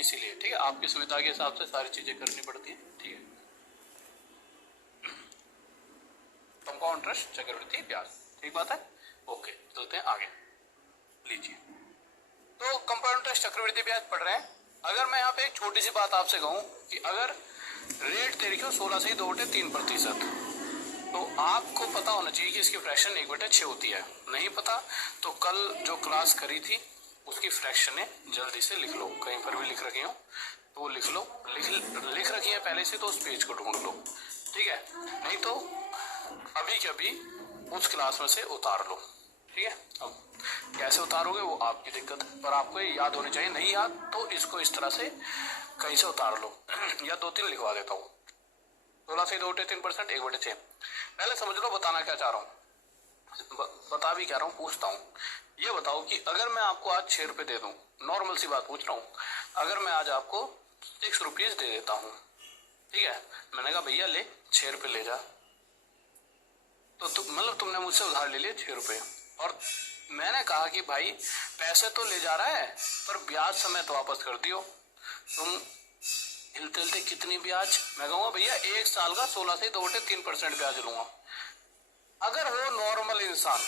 इसीलिए, ठीक है, आपकी सुविधा के हिसाब से सारी चीजें करनी पड़ती हैं, ठीक है। कंपाउंड इंटरेस्ट, चक्रवृद्धि ब्याज, ठीक बात है, ओके, चलते हैं आगे। लीजिए, तो कंपाउंड इंटरेस्ट चक्रवृद्धि ब्याज पढ़ रहे हैं। अगर मैं यहाँ पे एक छोटी सी बात आपसे कहूँ कि अगर रेट दे रखी हो 16 से 2/3%, तो आपको पता होना चाहिए कि इसकी फ्रैक्शन 1/6 होती है। नहीं पता तो कल जो क्लास करी थी उसकी फ्रैक्शनें जल्दी से लिख लो, कहीं पर भी लिख रखी हो तो लिख लो, लिख रखी है पहले से तो उस पेज को ढूंढ लो, ठीक है, नहीं तो अभी के अभी उस क्लास में से उतार लो, ठीक है। अब कैसे उतारोगे वो आपकी दिक्कत है, पर आपको ये याद होनी चाहिए। नहीं याद तो इसको इस तरह से कहीं से उतार लो या 2-3 लिखवा देता हूँ। 16 से 2/3%, 1/6। पहले समझ लो बताना क्या चाह रहा हूँ, बता भी क्या रहा हूँ, पूछता हूँ। ये बताओ कि अगर मैं आपको आज 6 रुपए दे दूं, नॉर्मल सी बात पूछ रहा हूँ, अगर मैं आज आपको 6 रुपीज दे देता हूँ, ठीक है, मैंने कहा भैया ले 6 रुपए ले जा, तो मतलब तुमने मुझसे उधार ले लिए 6 रुपए, और मैंने कहा कि भाई पैसे तो ले जा रहा है पर ब्याज समेत वापस कर दियो। तुम हिलते हिलते कितनी ब्याज? मैं कहूँगा भैया 1 साल का 16 से 2/3% ब्याज लूंगा। अगर हो नॉर्मल इंसान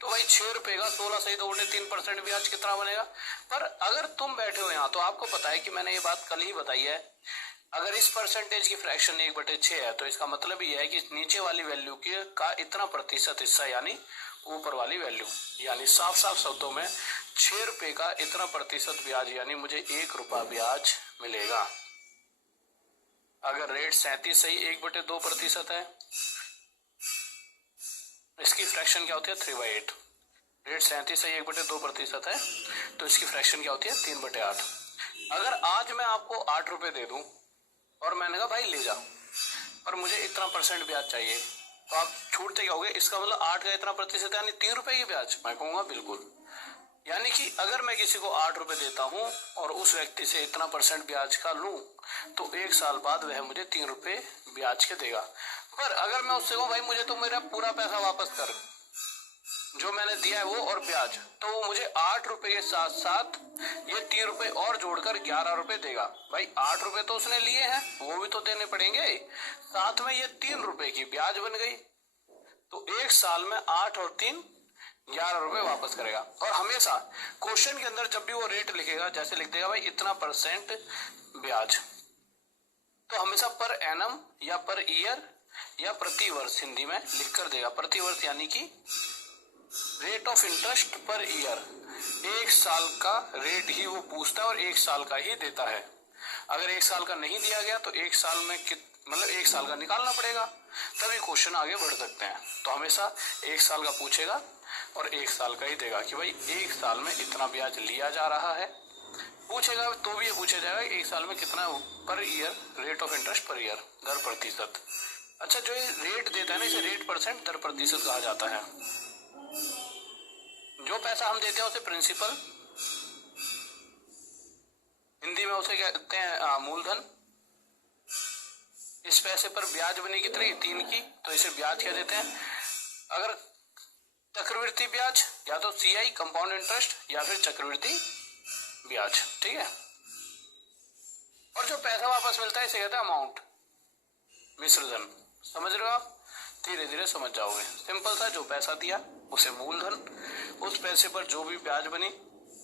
तो भाई 6 रुपए का 16 से 2/3% ब्याज कितना बनेगा। पर अगर तुम बैठे हो यहाँ तो आपको पता है कि मैंने ये बात कल ही बताई है, अगर इस परसेंटेज की फ्रैक्शन 1/6 है तो इसका मतलब ये है कि नीचे वाली वैल्यू का इतना प्रतिशत हिस्सा यानी ऊपर वाली वैल्यू, यानी साफ साफ शब्दों में 6 रुपए का इतना प्रतिशत ब्याज यानी मुझे 1 रुपया ब्याज मिलेगा। अगर रेट 37 सही 1/2% है, इसकी फ्रैक्शन क्या होती है 3/8। रेट 37 सही 1/2% है तो इसकी फ्रैक्शन क्या होती है 3/8। अगर आज मैं आपको 8 रुपए दे दूं और मैंने कहा भाई ले जा और मुझे इतना % ब्याज चाहिए, तो आप छूटते क्या होगे, इसका मतलब 8 का इतना प्रतिशत यानी 3 रुपए की ब्याज। मैं कहूंगा बिल्कुल, यानी कि अगर मैं किसी को 8 रुपए देता हूं और उस व्यक्ति से इतना % ब्याज का लूं तो 1 साल बाद वह मुझे 3 रुपए ब्याज के देगा। पर अगर मैं उससे कहूं भाई मुझे तो मेरा पूरा पैसा वापस कर, जो मैंने दिया है वो और ब्याज, तो वो मुझे 8 रुपए के साथ साथ ये 3 रुपए और जोड़कर 11 रुपए देगा। भाई 8 रुपए तो उसने लिए हैं वो भी तो देने पड़ेंगे, साथ में ये 3 रुपए की ब्याज बन गई, तो 1 साल में 8 और 3 11 रुपए वापस करेगा। और हमेशा क्वेश्चन के अंदर जब भी वो रेट लिखेगा, जैसे लिख देगा भाई इतना % ब्याज, तो हमेशा पर एनम या पर ईयर या प्रति वर्ष हिंदी में लिख कर देगा। प्रति वर्ष यानी कि रेट ऑफ इंटरेस्ट पर ईयर, 1 साल का रेट ही वो पूछता है और 1 साल का ही देता है। अगर 1 साल का नहीं दिया गया तो 1 साल में मतलब 1 साल का निकालना पड़ेगा, तभी क्वेश्चन आगे बढ़ सकते हैं। तो हमेशा 1 साल का पूछेगा और 1 साल का ही देगा कि भाई 1 साल में इतना ब्याज लिया जा रहा है, पूछेगा तो भी ये पूछा जाएगा 1 साल में कितना पर ईयर, रेट ऑफ इंटरेस्ट पर ईयर, दर प्रतिशत। अच्छा, जो ये रेट देता है ना इसे रेट % दर प्रतिशत कहा जाता है। जो पैसा हम देते हैं उसे प्रिंसिपल, हिंदी में उसे कहते हैं मूलधन। इस पैसे पर ब्याज बनी कितनी 3 की, तो इसे ब्याज क्या देते हैं। अगर चक्रवृद्धि ब्याज या तो CI कंपाउंड इंटरेस्ट या फिर चक्रवृद्धि ब्याज, ठीक है। और जो पैसा वापस मिलता है इसे कहते हैं अमाउंट, मिश्रधन। समझ रहे हो आप, धीरे धीरे समझ जाओगे। सिंपल सा, जो पैसा दिया उसे मूलधन, उस पैसे पर जो भी ब्याज बनी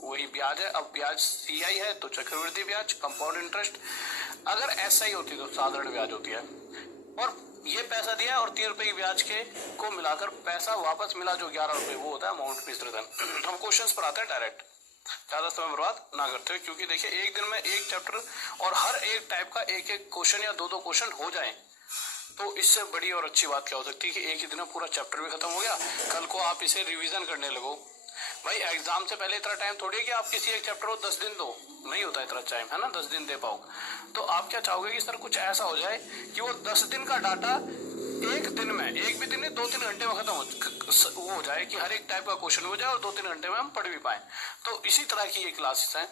वही ब्याज है। अब ब्याज CI है तो चक्रवृद्धि ब्याज, कंपाउंड इंटरेस्ट। अगर SI होती तो साधारण ब्याज होती है। और ये पैसा दिया और 3 रुपए की ब्याज के को मिलाकर पैसा वापस मिला जो 11 रुपए, वो होता है अमाउंट मिश्रधन। हम क्वेश्चंस पर आते हैं डायरेक्ट, ज्यादा समय बर्बाद ना करते हुए, क्योंकि देखिए एक दिन में एक चैप्टर और हर एक टाइप का एक क्वेश्चन या 2 क्वेश्चन हो जाए तो इससे बड़ी और अच्छी बात क्या हो सकती है कि एक ही दिन में पूरा चैप्टर भी खत्म हो gया। कल को आप इसे रिवीजन करने लगो। भाई एग्जाम से पहले इतना टाइम थोड़ी है कि आप किसी एक चैप्टर को 10 दिन दो, नहीं होता इतना टाइम, है ना, 10 दिन दे पाओ। तो आप क्या चाहोगे कि सर कुछ ऐसा हो जाए कि वो 10 दिन का डाटा एक दिन में, एक भी दिन नहीं 2-3 घंटे में खत्म हो जाए, कि हर एक टाइप का क्वेश्चन हो जाए और 2-3 घंटे में हम पढ़ भी पाए। तो इसी तरह की ये क्लासेस हैं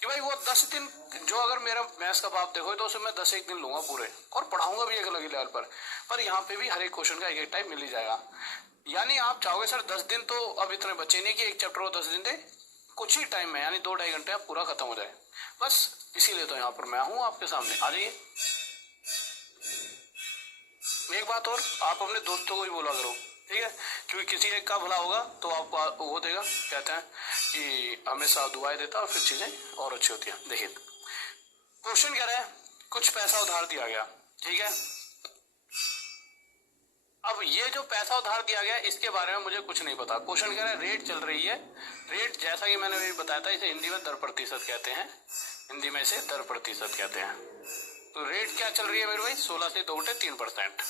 कि भाई वो 10 दिन, जो अगर मेरा मैथ्स का आप देखो तो उसे मैं 10 दिन लूंगा पूरे और पढ़ाऊंगा भी एक अलग ही लेवल पर यहाँ पे भी हर एक क्वेश्चन का एक टाइप मिल ही जाएगा। यानी आप चाहोगे सर 10 दिन, तो अब इतने बच्चे नहीं कि एक चैप्टर को 10 दिन दे, कुछ ही टाइम में यानी 2-2.5 घंटे आप पूरा खत्म हो जाए। बस इसीलिए तो यहाँ पर मैं हूँ आपके सामने। आ जाइए। एक बात और, आप अपने दोस्तों को भी बोला करो, ठीक है, क्योंकि किसी एक का भला होगा तो आपको वो देगा, कहते हैं कि हमेशा दुआएं देता और फिर चीजें और अच्छी होती है। देखिए क्वेश्चन कह रहा है कुछ पैसा उधार दिया गया, ठीक है। अब ये जो पैसा उधार दिया गया इसके बारे में मुझे कुछ नहीं पता। क्वेश्चन कह रहा है रेट चल रही है, रेट जैसा कि मैंने अभी बताया था इसे हिंदी में दर प्रतिशत कहते हैं, हिंदी में इसे दर प्रतिशत कहते हैं। तो रेट क्या चल रही है मेरे भाई, 16 से 2/3%,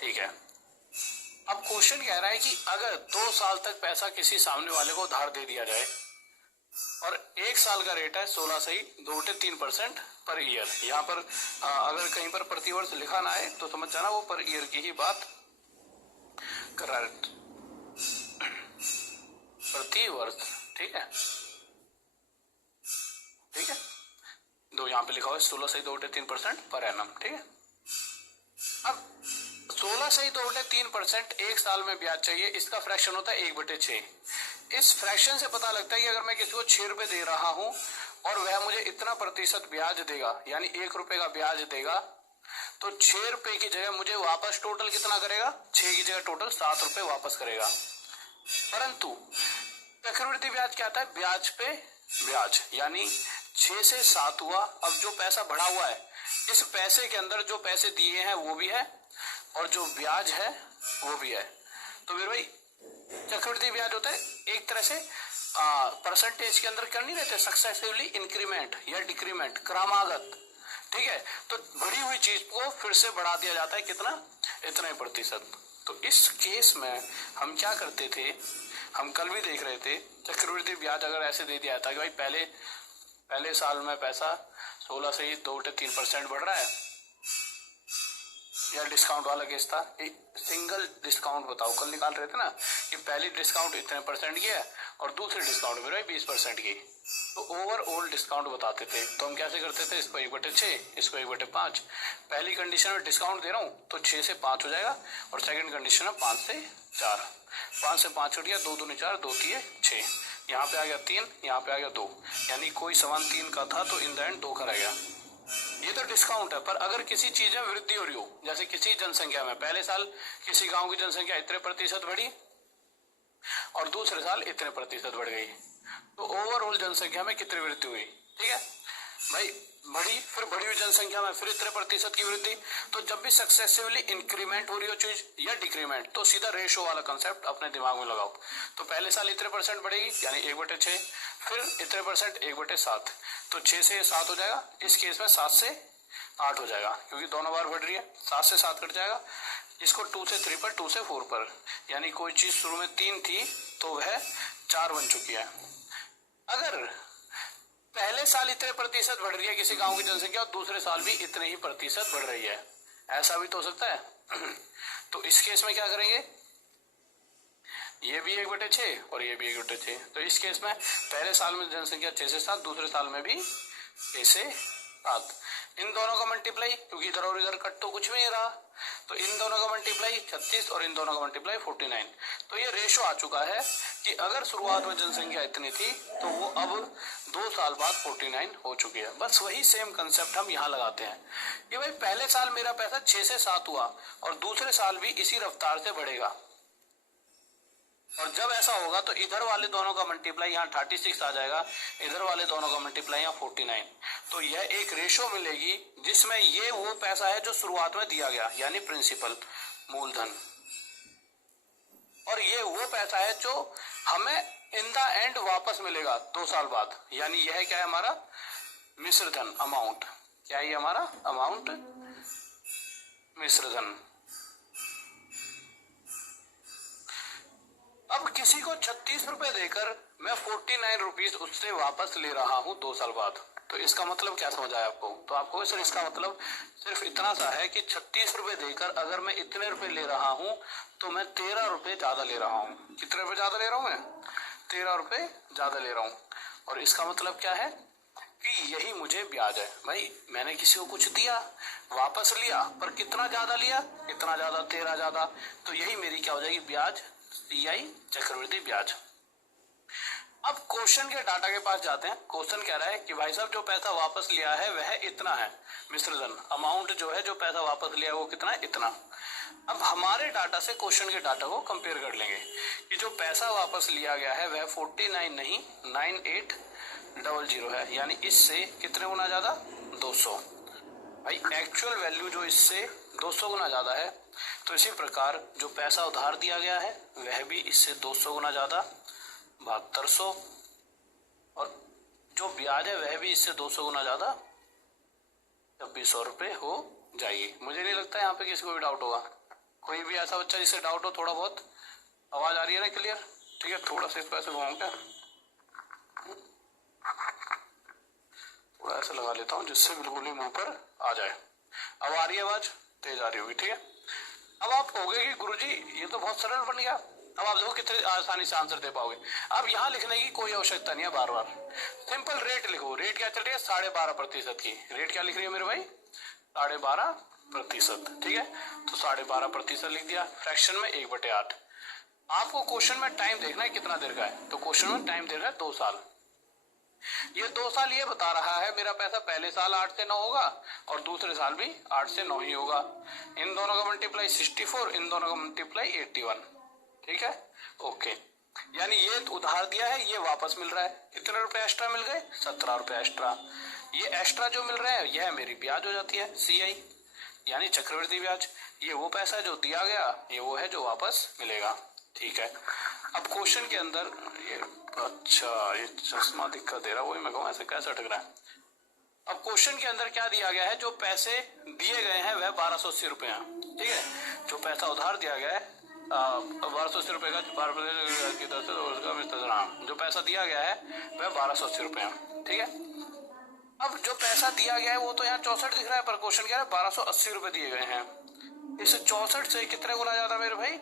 ठीक है। अब क्वेश्चन कह रहा है कि अगर 2 साल तक पैसा किसी सामने वाले को उधार दे दिया जाए और 1 साल का रेट है 16 से 2/3% पर ईयर। यहाँ पर अगर कहीं पर प्रतिवर्ष लिखा ना है तो समझ जाना वो पर ईयर की ही बात कर रहा है, प्रतिवर्ष, ठीक है, ठीक है। दो यहाँ पे लिखा हुआ है 16 से 2/3% पर एनम, ठीक है। अब 16 से 2/3% 1 साल में ब्याज चाहिए, इसका फ्रैक्शन होता है 1/6। इस फ्रैक्शन से पता लगता है कि अगर मैं किसी को 6 रुपए दे रहा हूं और वह मुझे इतना प्रतिशत ब्याज देगा यानी 1 रुपए का ब्याज देगा, तो 6 रुपए की जगह मुझे वापस टोटल कितना करेगा, 6 की जगह टोटल 7 रुपए वापस करेगा। परंतु चक्रवृद्धि ब्याज क्या आता है, ब्याज पे ब्याज, यानी 6 से 7 हुआ। अब जो पैसा बढ़ा हुआ है इस पैसे के अंदर जो पैसे दिए हैं वो भी है और जो ब्याज है वो भी है। तो मेरे भाई चक्रवृद्धि ब्याज होता है एक तरह से परसेंटेज के अंदर कर नहीं रहते, सक्सेसिवली इंक्रीमेंट या डिक्रीमेंट, क्रमागत, ठीक है। तो बढ़ी हुई चीज को फिर से बढ़ा दिया जाता है, कितना, इतना ही प्रतिशत। तो इस केस में हम क्या करते थे, हम कल भी देख रहे थे, चक्रवृद्धि ब्याज अगर ऐसे दे दिया था कि भाई पहले साल में पैसा 16 से 2/3% बढ़ रहा है, या डिस्काउंट वाला केस था, सिंगल डिस्काउंट बताओ, कल निकाल रहे थे ना कि पहली डिस्काउंट इतने परसेंट की है और दूसरी डिस्काउंट मेरे 20% की, तो ओवरऑल डिस्काउंट बताते थे। तो हम कैसे करते थे, इसको 1/6, इसको 1/5। पहली कंडीशन में डिस्काउंट दे रहा हूँ तो 6 से 5 हो जाएगा और सेकंड कंडीशन में 5 से 4, 5 से 5 छूट गया, 2 दूनी 4, 2 3 6, यहाँ पे आ गया 3, यहाँ पे आ गया 2, यानी कोई सामान 3 का था तो इन द एंड 2 का रह गया। ये तो डिस्काउंट है। पर अगर किसी चीज में वृद्धि हो रही हो, जैसे किसी जनसंख्या में पहले साल किसी गांव की जनसंख्या इतने प्रतिशत बढ़ी और दूसरे साल इतने प्रतिशत बढ़ गई, तो ओवरऑल जनसंख्या में कितनी वृद्धि हुई, ठीक है भाई, बढ़ी, फिर बढ़ी हुई जनसंख्या में फिर इतने प्रतिशत की वृद्धि। तो जब भी सक्सेसिवली इंक्रीमेंट हो रही हो चीज या डिक्रीमेंट, तो सीधा रेशो वाला कंसेप्ट अपने दिमाग में लगाओ। तो पहले साल इतने परसेंट बढ़ेगी यानी 1/6, फिर इतने परसेंट 1/7, तो 6 से 7 हो जाएगा। इस केस में 7 से 8 हो जाएगा क्योंकि दोनों बार बढ़ रही है, 7 से 7 कट जाएगा। इसको 2 से 3 पर, 2 से 4 पर, यानी कोई चीज शुरू में 3 थी तो वह 4 बन चुकी है। अगर पहले साल इतने प्रतिशत बढ़ रही है किसी गांव की जनसंख्या और दूसरे साल भी इतने ही प्रतिशत बढ़ रही है, ऐसा भी तो हो सकता है। तो इस केस में क्या करेंगे, ये भी 1/6 और ये भी 1/6। तो इस केस में पहले साल में जनसंख्या 6 से 7, दूसरे साल में भी 6 से 7, इन दोनों का मल्टीप्लाई, क्योंकि इधर और इधर कट तो कुछ भी नहीं रहा, तो इन दोनों का मल्टीप्लाई 36 और इन दोनों का मल्टीप्लाई 49। तो ये रेशो आ चुका है कि अगर शुरुआत में जनसंख्या इतनी थी तो वो अब 2 साल बाद 49 हो चुकी है। बस वही सेम कंसेप्ट हम यहाँ लगाते हैं कि भाई पहले साल मेरा पैसा 6 से 7 हुआ और दूसरे साल भी इसी रफ्तार से बढ़ेगा, और जब ऐसा होगा तो इधर वाले दोनों का मल्टीप्लाई यहाँ 36 आ जाएगा, इधर वाले दोनों का मल्टीप्लाई यहाँ 49। तो यह एक रेशो मिलेगी जिसमें ये वो पैसा है जो शुरुआत में दिया गया यानी प्रिंसिपल, मूलधन, और ये वो पैसा है जो हमें इन द एंड वापस मिलेगा 2 साल बाद, यानी यह क्या है हमारा मिश्र धन, अमाउंट। क्या है हमारा अमाउंट, मिश्र धन। अब किसी को 36 रुपए देकर मैं 49 रुपीज उससे वापस ले रहा हूं 2 साल बाद, तो इसका मतलब क्या समझ आया आपको? तो आपको सर इसका मतलब सिर्फ इतना सा है कि 36 रुपए देकर अगर मैं इतने रुपए ले रहा हूं तो मैं 13 रुपए ज्यादा ले रहा हूं। कितने रुपए ज्यादा ले रहा हूं मैं? 13 रुपए ज्यादा ले रहा हूं। और इसका मतलब क्या है कि यही मुझे ब्याज है। भाई मैंने किसी को कुछ दिया, वापस लिया, पर कितना ज्यादा लिया, इतना ज्यादा, 13 ज्यादा, तो यही मेरी क्या हो जाएगी ब्याज, CI चक्रवृद्धि ब्याज। अब क्वेश्चन के डाटा के पास जाते हैं। क्वेश्चन कह रहा है कि भाई साहब जो पैसा वापस लिया है वह इतना है, मिस्टर धन अमाउंट जो है जो पैसा वापस लिया है वो कितना है, इतना। अब हमारे डाटा से क्वेश्चन के डाटा को कंपेयर कर लेंगे कि जो पैसा वापस लिया गया है वह 49 नहीं 9800 है, यानी इससे कितने गुना ज्यादा, 200। भाई एक्चुअल वैल्यू जो इससे 200 गुना ज्यादा है, तो इसी प्रकार जो पैसा उधार दिया गया है वह भी इससे 200 गुना ज्यादा 7200, और जो ब्याज है वह भी इससे 200 गुना ज्यादा 2600 रुपये हो जाएगी। मुझे नहीं लगता यहाँ पे किसी को भी डाउट होगा। कोई भी ऐसा बच्चा जिससे डाउट हो, थोड़ा बहुत आवाज आ रही है ना क्लियर? ठीक है, थोड़ा सा इसको ऐसे घुमाऊं क्या, थोड़ा ऐसे लगा लेता हूँ जिससे बिल्कुल ही मुंह पर आ जाए। अब आ रही है आवाज, तेज आ रही होगी, ठीक है। अब आप कहोगे कि गुरुजी ये तो बहुत सरल बन गया, अब आप देखो कितने आसानी से आंसर दे पाओगे। अब यहाँ लिखने की कोई आवश्यकता नहीं है बार बार, सिंपल रेट लिखो। रेट क्या चल रही है, 12.5% की। रेट क्या लिख रही है मेरे भाई, 12.5%, ठीक है। तो 12.5% लिख दिया, फ्रैक्शन में 1/8। आपको क्वेश्चन में टाइम देखना है कितना देर का है, तो क्वेश्चन में टाइम दे रहा है 2 साल। ये 2 साल ये बता रहा है मेरा पैसा पहले साल 8 से 9 होगा और दूसरे साल भी 8 से 9 ही होगा। इन दोनों का मल्टीप्लाई 64, इन दोनों का मल्टीप्लाई 81, ठीक है, ओके। यानी ये उधार दिया है, ये वापस मिल रहा है। कितने रुपए एक्स्ट्रा मिल गए, 17 रुपए एक्स्ट्रा। ये एक्स्ट्रा जो मिल रहा है यह मेरी ब्याज हो जाती है, CI यानी चक्रवृद्धि ब्याज। ये वो पैसा जो दिया गया, ये वो है जो वापस मिलेगा, ठीक है। अब क्वेश्चन के अंदर ये, अच्छा ये चश्मा दिक्कत दे रहा है, वही मैं कहूँ ऐसे कैसे अटक रहा है। अब क्वेश्चन के अंदर क्या दिया गया है, जो पैसे दिए गए हैं वह 1280 रुपए हैं, ठीक है। जो पैसा उधार दिया गया है 1280 रुपए का, जो पैसा दिया गया है वह 1280 रुपए है, ठीक है। अब जो पैसा दिया गया है वो तो यहाँ 64 दिख रहा है, पर क्वेश्चन क्या है 1280 रुपए दिए गए हैं। इस 64 से कितने गुना ज्यादा मेरे भाई,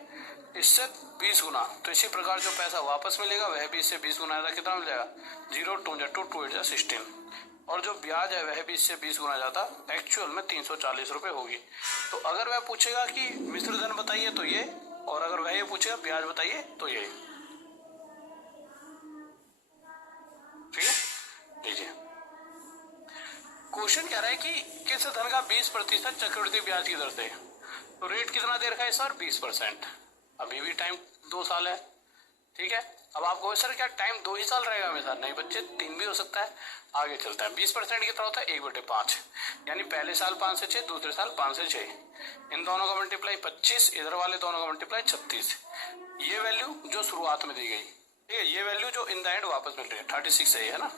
इससे 20 गुना। तो इसी प्रकार जो पैसा वापस मिलेगा वह भी इससे 20 गुना ज्यादा, कितना मिल जाएगा, 0 2 2 2 8 16। और जो ब्याज है वह भी इससे 20 गुना ज्यादा, एक्चुअल में 340 रुपए होगी। तो अगर वह पूछेगा कि मिश्र धन बताइए तो ये, और अगर वह ये पूछेगा ब्याज बताइए तो ये, ठीक है। लीजिए क्वेश्चन कह रहा है कि किस धन का 20% चक्रवृद्धि ब्याज की दर से, तो रेट कितना दे रखा है सर, 20%। अभी भी टाइम 2 साल है, ठीक है। अब आपको सर क्या टाइम 2 ही साल रहेगा हमेशा, नहीं बच्चे 3 भी हो सकता है। आगे चलता है, 20% कितना होता है, 1/5, यानी पहले साल 5 से 6, दूसरे साल 5 से 6। इन दोनों का मल्टीप्लाई 25, इधर वाले दोनों का मल्टीप्लाई 36। ये वैल्यू जो शुरुआत में दी गई, ठीक है, ये वैल्यू जो इन द एंड वापस मिल रही है 36 है ना।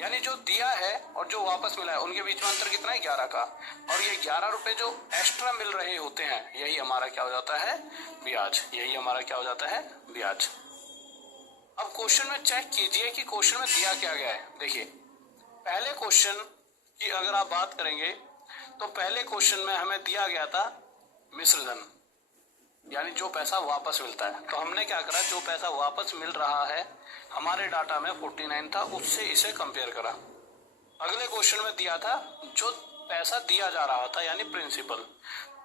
यानी जो दिया है और जो वापस मिला है उनके बीच में अंतर कितना है, 11 का। और ये 11 रुपए जो एक्स्ट्रा मिल रहे होते हैं, यही हमारा क्या हो जाता है, ब्याज। यही हमारा क्या हो जाता है, ब्याज। अब क्वेश्चन में चेक कीजिए कि क्वेश्चन में दिया क्या गया है। देखिए पहले क्वेश्चन की अगर आप बात करेंगे तो पहले क्वेश्चन में हमें दिया गया था मिश्र धन, यानी जो पैसा वापस मिलता है। तो हमने क्या करा, जो पैसा वापस मिल रहा है हमारे डाटा में 49 था, उससे इसे कंपेयर करा। अगले क्वेश्चन में दिया था जो पैसा दिया जा रहा था यानी प्रिंसिपल,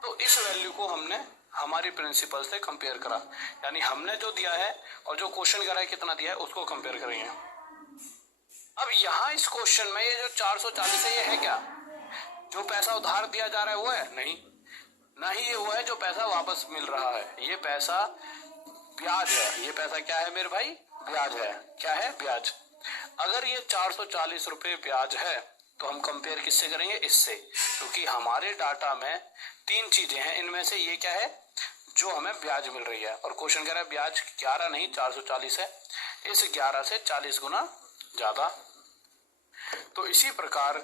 तो इस वैल्यू को हमने हमारी प्रिंसिपल से कंपेयर करा, यानी हमने जो दिया है और जो क्वेश्चन करा है कितना दिया है उसको कंपेयर करेंगे। अब यहाँ इस क्वेश्चन में ये जो 440 है, ये है क्या, जो पैसा उधार दिया जा रहा है वो है नहीं, ना ही ये वो है जो पैसा वापस मिल रहा है। ये पैसा ब्याज है, ये पैसा क्या है मेरे भाई, ब्याज है। क्या है, ब्याज। अगर ये 440 रुपए ब्याज है तो हम कंपेयर किससे करेंगे, इससे, क्योंकि हमारे डाटा में 3 चीजें हैं, इनमें से ये क्या है जो हमें ब्याज मिल रही है। और क्वेश्चन कह रहा है ब्याज 11 नहीं 440 है, इस 11 से 40 गुना ज्यादा। तो इसी प्रकार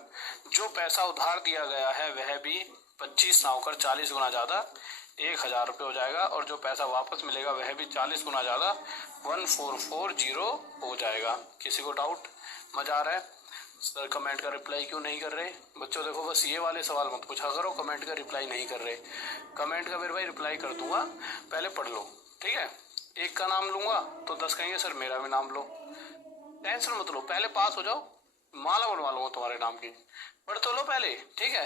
जो पैसा उधार दिया गया है वह भी 25 ना होकर 40 गुना ज्यादा 1000 रुपये हो जाएगा, और जो पैसा वापस मिलेगा वह भी 40 गुना ज्यादा 1440 हो जाएगा। किसी को डाउट, मजा आ रहा है सर, कमेंट का रिप्लाई क्यों नहीं कर रहे बच्चों? देखो बस ये वाले सवाल मत पूछा करो, कमेंट का रिप्लाई नहीं कर रहे। कमेंट का मेरे भाई रिप्लाई कर दूंगा, पहले पढ़ लो, ठीक है। एक का नाम लूंगा तो 10 कहेंगे सर मेरा भी नाम लो, टेंशन मत लो, पहले पास हो जाओ, माला बनवा लूंगा तुम्हारे नाम की। पढ़ तो लो पहले, ठीक है।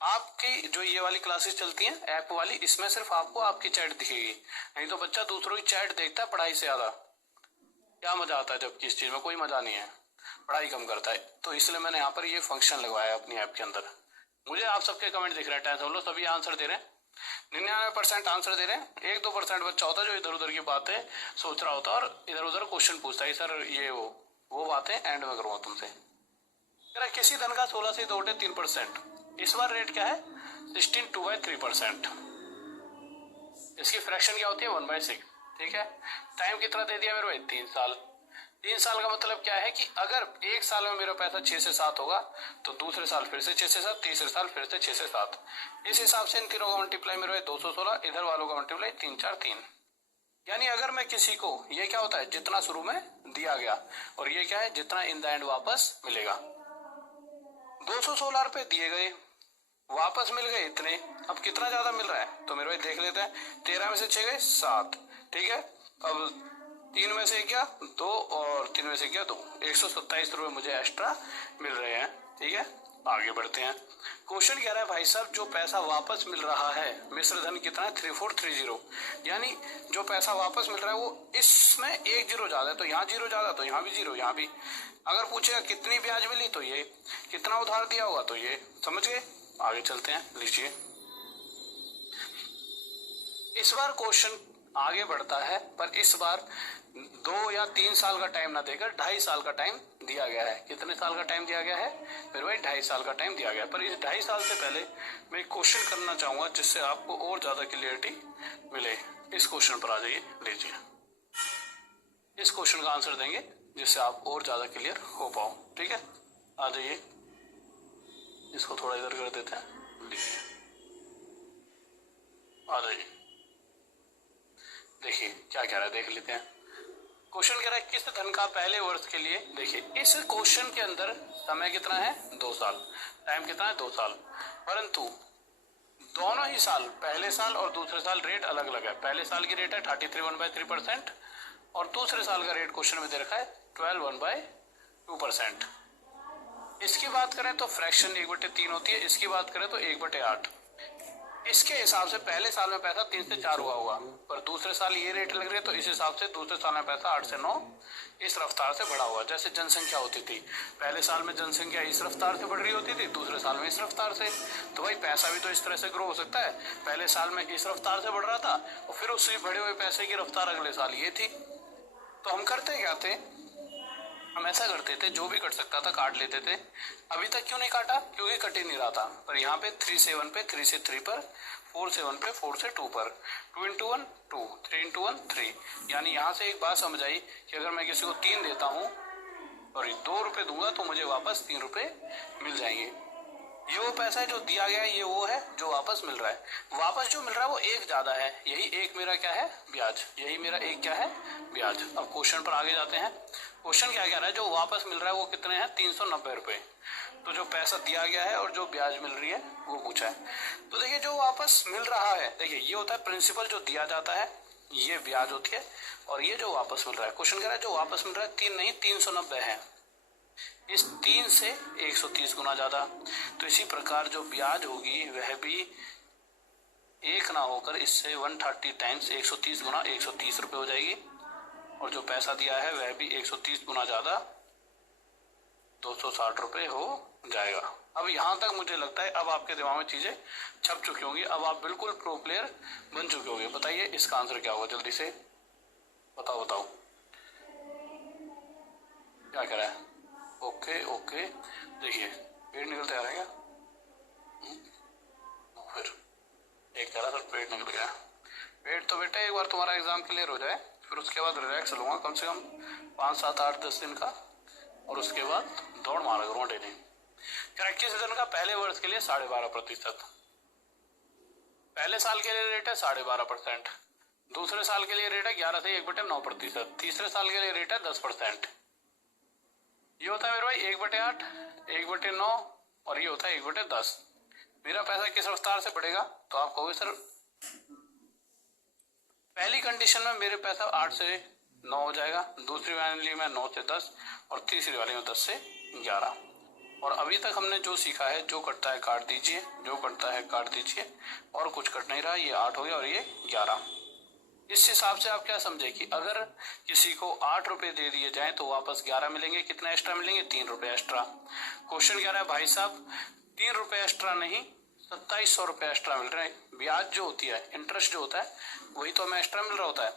आपकी जो ये वाली क्लासेस चलती हैं ऐप वाली, इसमें सिर्फ आपको आपकी चैट दिखेगी, नहीं तो बच्चा दूसरों की चैट देखता है पढ़ाई से ज्यादा। क्या मजा आता है जबकि इस चीज में कोई मजा नहीं है, पढ़ाई कम करता है। तो इसलिए मैंने यहाँ पर ये फंक्शन लगवाया अपनी ऐप के अंदर। मुझे आप सबके कमेंट दिख रहे हैं, टेंशन लो, सभी आंसर दे रहे हैं, 99% आंसर दे रहे हैं। 1-2% बच्चा होता है जो इधर उधर की बातें सोच रहा होता है और इधर उधर क्वेश्चन पूछता है, सर ये वो बातें एंड में करूंगा तुमसे। किसी धन का 16 से 2/3%, इस बार रेट क्या है 16/2/3%। इसकी फ्रैक्शन क्या होती है 1/6। ठीक है, टाइम कितना दे दिया मेरे भाई 3 साल। 3 साल का मतलब क्या है कि अगर एक साल में मेरा पैसा 6 से 7 होगा तो दूसरे साल फिर से 6 से 7, तीसरे साल फिर से 6 से 7। इस हिसाब से इन तीनों का मल्टीप्लाई मेरे भाई 216, इधर वालों का मल्टीप्लाई 3 4 3। यानी अगर मैं किसी को, ये क्या होता है जितना शुरू में दिया गया, और ये क्या है जितना इन द एंड वापस मिलेगा। 216 रुपए दिए गए, वापस मिल गए इतने। अब कितना ज्यादा मिल रहा है तो मेरे भाई देख लेते हैं। 13 में से 6 गए 7। ठीक है, अब 3 में से क्या 2 और 3 में से क्या 2, 127 रुपए मुझे एक्स्ट्रा मिल रहे हैं। ठीक है, आगे बढ़ते हैं। क्वेश्चन कह रहा है भाई साहब जो पैसा वापस मिल रहा है मिश्र धन कितना है 3430। यानी जो पैसा वापस मिल रहा है वो इसमें एक जीरो ज्यादा है, तो यहाँ जीरो ज्यादा, तो यहाँ भी जीरो, यहाँ भी। अगर पूछेगा कितनी ब्याज मिली तो ये, कितना उधार दिया होगा तो ये। समझ गए, आगे चलते हैं, लीजिए। इस बार क्वेश्चन आगे बढ़ता है, पर इस बार 2 या 3 साल का टाइम ना देकर 2.5 साल का टाइम दिया गया है। कितने साल का टाइम दिया गया है फिर भाई 2.5 साल का टाइम दिया गया है। पर इस 2.5 साल से पहले मैं एक क्वेश्चन करना चाहूंगा जिससे आपको और ज्यादा क्लियरिटी मिले। इस क्वेश्चन पर आ जाइए, लीजिए। इस क्वेश्चन का आंसर देंगे जिससे आप और ज्यादा क्लियर हो पाओ। ठीक है, आ जाइए, इसको थोड़ा इधर कर देते हैं, लीजिए, आ जाइए। देखिए क्या कह रहा है, देख लेते हैं। क्वेश्चन कह रहा है किस धन का पहले वर्ष के लिए, देखिए इस क्वेश्चन के अंदर समय कितना है 2 साल, टाइम कितना है 2 साल, परंतु दोनों ही साल, पहले साल और दूसरे साल रेट अलग अलग है। पहले साल की रेट है 33 और दूसरे साल का रेट क्वेश्चन में दे रखा है 12 इसकी बात करें तो फ्रैक्शन 1/3 होती है, इसकी बात करें तो 1/8। इसके हिसाब से पहले साल में पैसा 3 से 4 हुआ होगा, पर दूसरे साल ये रेट लग रही है तो इस हिसाब से दूसरे साल में पैसा 8 से 9 इस रफ्तार से बढ़ा हुआ। जैसे जनसंख्या होती थी, पहले साल में जनसंख्या इस रफ्तार से बढ़ रही होती थी, दूसरे साल में इस रफ्तार से। तो भाई पैसा भी तो इस तरह से ग्रो हो सकता है, पहले साल में इस रफ्तार से बढ़ रहा था और फिर उसी बढ़े हुए पैसे की रफ्तार अगले साल ये थी। तो हम करते क्या थे, हम ऐसा करते थे जो भी कट सकता था काट लेते थे। अभी तक क्यों नहीं काटा, क्योंकि कट ही नहीं रहा था। पर यहाँ पे 3 से 1 पे, 3 से 3 पर, 4 से 1 पे, 4 से 2 पर, 2 into 1 2, 3 into 1 3। यानी यहाँ से एक बात समझ आई कि अगर मैं किसी को 3 देता हूँ और 2 रुपए दूंगा तो मुझे वापस 3 रुपए मिल जाएंगे। ये वो पैसा है जो दिया गया है, ये वो है जो वापस मिल रहा है। वापस जो मिल रहा है वो एक ज्यादा है, यही एक मेरा क्या है ब्याज, यही मेरा एक क्या है ब्याज। अब क्वेश्चन पर आगे जाते हैं। क्वेश्चन क्या कह रहा है, जो वापस मिल रहा है वो कितने हैं 390 रुपए। तो जो पैसा दिया गया है और जो ब्याज मिल रही है वो पूछा है। तो देखिए जो वापस मिल रहा है, देखिए ये होता है प्रिंसिपल जो दिया जाता है, ये ब्याज होती है, और ये जो वापस मिल रहा है। क्वेश्चन कह रहा है जो वापस मिल रहा है 3 नहीं 390 है, इस 3 से 130 गुना ज्यादा। तो इसी प्रकार जो ब्याज होगी वह भी एक ना होकर इससे 130 टाइम्स 130 गुना 130 रुपए हो जाएगी, और जो पैसा दिया है वह भी 130 गुना ज्यादा 260 रुपए हो जाएगा। अब यहाँ तक मुझे लगता है अब आपके दिमाग में चीजें छप चुकी होंगी, अब आप बिल्कुल प्रो प्लेयर बन चुके होंगे। बताइए इसका आंसर क्या होगा, जल्दी से बताओ बताओ क्या कह रहा है। ओके ओके, देखिए पेड़ निकलते आ रहे हैं क्या, फिर एक कह रहा सर पेड़ निकल गया। पेड़ तो बेटा एक बार तुम्हारा एग्जाम क्लियर हो जाए फिर उसके बाद रिलैक्स लूंगा कम से कम 5 7 8 10 दिन का, और उसके बाद दौड़ मारा करूंगा डेली। करेक्ट सीजन का पहले वर्ष के लिए 12.5%, पहले साल के लिए रेट है 12.5%, दूसरे साल के लिए रेट है 11 से 1/9%, तीसरे साल के लिए रेट है 10%। ये होता है मेरे भाई 1/8, 1/9, और ये होता है 1/10। मेरा पैसा किस रफ्तार से बढ़ेगा, तो आप कहोगे सर पहली कंडीशन में मेरे पैसा 8 से 9 हो जाएगा, दूसरी वाली में 9 से 10, और तीसरी वाली में 10 से 11। और अभी तक हमने जो सीखा है, जो कटता है काट दीजिए, जो कटता है काट दीजिए, और कुछ कट नहीं रहा। ये 8 हो गया और ये 11। इस हिसाब से आप क्या समझे कि अगर किसी को 8 रुपए दे दिए जाए तो वापस 11 मिलेंगे, कितना एक्स्ट्रा मिलेंगे, 3 रुपए एक्स्ट्रा। क्वेश्चन क्या है भाई साहब, 3 रुपए एक्स्ट्रा नहीं 2700 रुपए एक्स्ट्रा मिल रहे हैं। ब्याज जो होती है, इंटरेस्ट जो होता है, वही तो हमें एक्स्ट्रा मिल रहा होता है।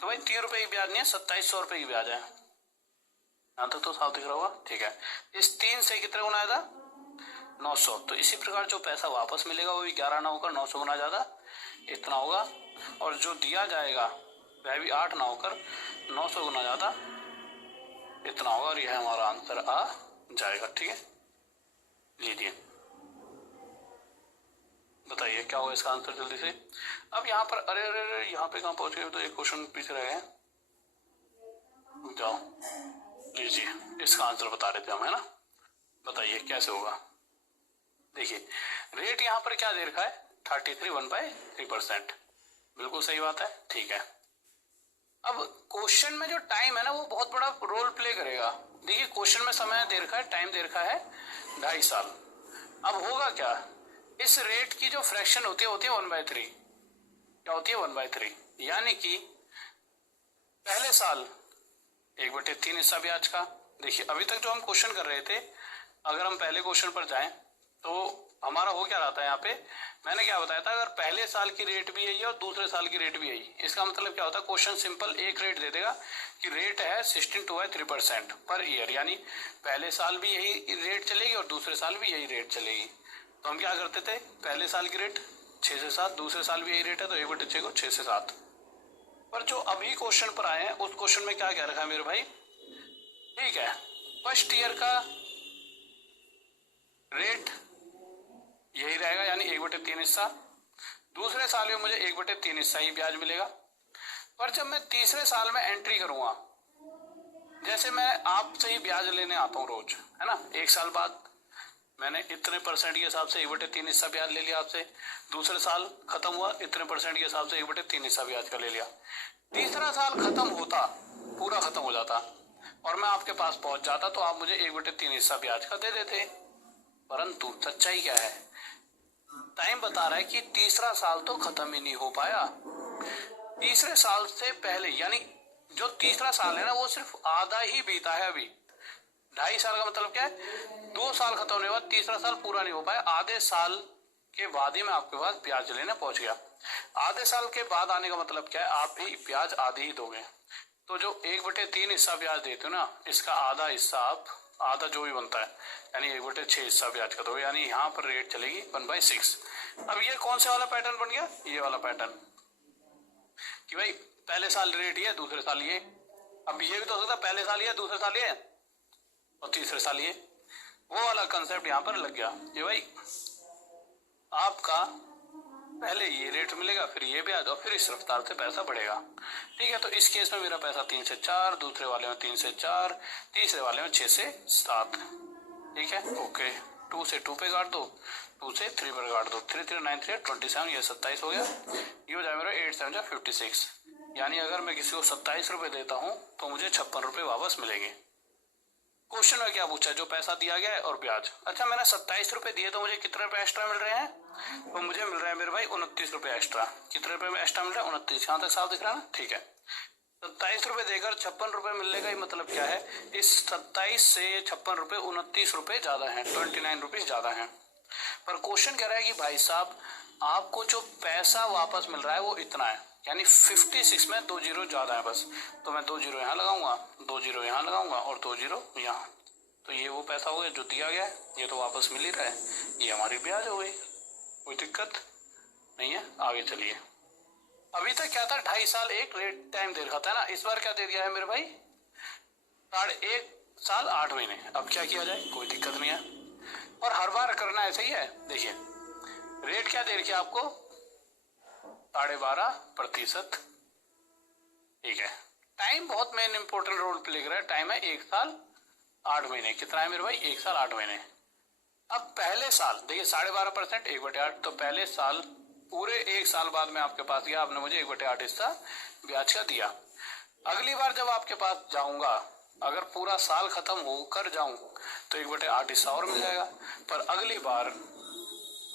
तो भाई 3 रुपए की ब्याज नहीं है, 2700 रुपए की ब्याज है। यहां तक तो साफ दिख रहा होगा, ठीक है। इस 3 से कितने गुना आएगा, 900। तो इसी प्रकार जो पैसा वापस मिलेगा वो भी 11 ना होकर 900 गुना ज्यादा इतना होगा, और जो दिया जाएगा वह भी 8 ना होकर 900 गुना ज्यादा इतना होगा, और यह हमारा आंसर आ जाएगा। ठीक है, लीजिए बताइए क्या होगा इसका आंसर जल्दी से। अब यहाँ पर अरे अरे अरे यहाँ पे कहाँ पहुंच गए, तो एक क्वेश्चन पीछे रह गए, जाओ लीजिए इसका आंसर बता रहे थे हम, है ना। बताइए कैसे होगा। देखिए रेट यहाँ पर क्या दे रखा है, 33 1/3%। बिल्कुल सही बात है, ठीक है। अब क्वेश्चन में जो टाइम है ना वो बहुत बड़ा रोल प्ले करेगा। देखिए क्वेश्चन में समय दे रखा है, टाइम दे रखा है 2.5 साल। अब होगा क्या, इस रेट की जो फ्रैक्शन होती है 1/3। क्या होती है, 1/3। यानी कि पहले साल 1/3 हिस्सा ब्याज का। देखिए अभी तक जो हम क्वेश्चन कर रहे थे, अगर हम पहले क्वेश्चन पर जाएं तो हमारा हो क्या रहा था, यहाँ पे मैंने क्या बताया था, अगर पहले साल की रेट भी यही है और दूसरे साल की रेट भी यही, इसका मतलब क्या होता है, क्वेश्चन सिंपल एक रेट दे देगा कि रेट है 16.2/3% पर ईयर, यानी पहले साल भी यही रेट चलेगी और दूसरे साल भी यही रेट चलेगी। तो हम क्या करते थे, पहले साल की रेट 6 से 7, दूसरे साल भी यही रेट है तो 1/6 को 6 से 7। पर जो अभी क्वेश्चन पर आए हैं उस क्वेश्चन में क्या कह रखा है मेरे भाई, ठीक है, फर्स्ट ईयर का रेट यही रहेगा यानी 1/3 हिस्सा, दूसरे साल में मुझे 1/3 हिस्सा ही ब्याज मिलेगा। पर जब मैं तीसरे साल में एंट्री करूंगा, जैसे मैं आपसे ही ब्याज लेने आता हूँ रोज, है ना, 1 साल बाद मैंने इतने परसेंट के हिसाब से 1/3 हिस्सा ब्याज ले लिया आपसे, दूसरे साल खत्म हुआ इतने परसेंट के हिसाब से 1/3 हिस्सा ब्याज का ले लिया, तीसरा साल खत्म होता, पूरा खत्म हो जाता और मैं आपके पास पहुंच जाता तो आप मुझे 1/3 हिस्सा ब्याज का दे देते। परंतु सच्चाई क्या है, टाइम बता रहा है कि तीसरा साल तो खत्म ही नहीं हो पाया। तीसरे साल से पहले यानी जो तीसरा साल है ना वो सिर्फ आधा ही बीता है अभी। 2.5 साल का मतलब क्या है, 2 साल खत्म होने के बाद तीसरा साल पूरा नहीं हो पाया, आधे साल के बाद ही मैं आपके पास ब्याज लेने पहुंच गया। आधे साल के बाद आने का मतलब क्या है, आप भी ब्याज आधे ही दोगे। तो जो 1/3 हिस्सा ब्याज देते हो ना, इसका आधा हिस्सा आप, आधा जो भी बनता है यानी 1/6 हिस्सा ब्याज का दोगे, यानी यहाँ पर रेट चलेगी 1/6। अब ये कौन से वाला पैटर्न बन गया, ये वाला पैटर्न कि भाई पहले साल रेट ये, दूसरे साल ये। अब ये भी तो हो सकता है पहले साल ये, दूसरे साल ये और तीसरे साल ये, वो वाला कंसेप्ट यहाँ पर लग गया कि भाई आपका पहले ये रेट मिलेगा, फिर ये ब्याज, और फिर इस रफ्तार से पैसा बढ़ेगा। ठीक है, तो इस केस में मेरा पैसा 3 से 4, दूसरे वाले में 3 से 4, तीसरे वाले में 6 से 7। ठीक है, ओके, 2 से 2 पे काट दो, 2 से 3 पर काट दो, 3 3 9 3 27, ये 27 हो गया। ये हो जाए मेरा 8 7 जा 56। यानी अगर मैं किसी को 27 रुपए देता हूँ तो मुझे 56 रुपए वापस मिलेंगे। क्वेश्चन में क्या पूछा, जो पैसा दिया गया है और ब्याज। अच्छा मैंने 27 रुपए दिए तो मुझे कितने रुपए एक्स्ट्रा मिल रहे हैं, तो मुझे मिल रहा है मेरे भाई 29 रुपए एक्स्ट्रा। कितने रुपए में एक्स्ट्रा मिल रहा है, 29। यहाँ तक साफ दिख रहा है ना, ठीक है। 27 रुपए देकर 56 रुपए मिलने का ही मतलब क्या है, इस 27 से 56 रुपए 29 रुपए ज्यादा है, 29 रुपीज ज्यादा है। पर क्वेश्चन कह रहा है कि भाई साहब आपको जो पैसा वापस मिल रहा है वो इतना है, यानी 56 में 2 जीरो ज्यादा है बस। तो मैं 2 जीरो यहाँ लगाऊंगा, 2 जीरो यहाँ लगाऊंगा और 2 जीरो यहाँ। तो ये वो पैसा हो गया जो दिया गया है, ये तो वापस मिल ही रहा है, ये हमारी ब्याज हो गई, कोई दिक्कत नहीं है। आगे चलिए, अभी तक क्या था, 2.5 साल एक रेट टाइम दे रखा था ना, इस बार क्या दे दिया है मेरे भाई, 1.5 साल 8 महीने। अब क्या किया जाए, कोई दिक्कत नहीं है और हर बार करना ऐसे ही है। देखिए रेट क्या दे रखी है आपको, 12.5%। ठीक है, टाइम बहुत मेन इंपॉर्टेंट रोल प्ले कर रहा है। टाइम है 1 साल 8 महीने। कितना है मेरे भाई, 1 साल 8 महीने। अब पहले साल देखिए 12.5%, 1/8। तो पहले साल पूरे 1 साल बाद में आपके पास गया, आपने मुझे 1/8 हिस्सा ब्याज का दिया। अगली बार जब आपके पास जाऊंगा, अगर पूरा साल खत्म होकर जाऊं तो 1/8 हिस्सा और मिल जाएगा। पर अगली बार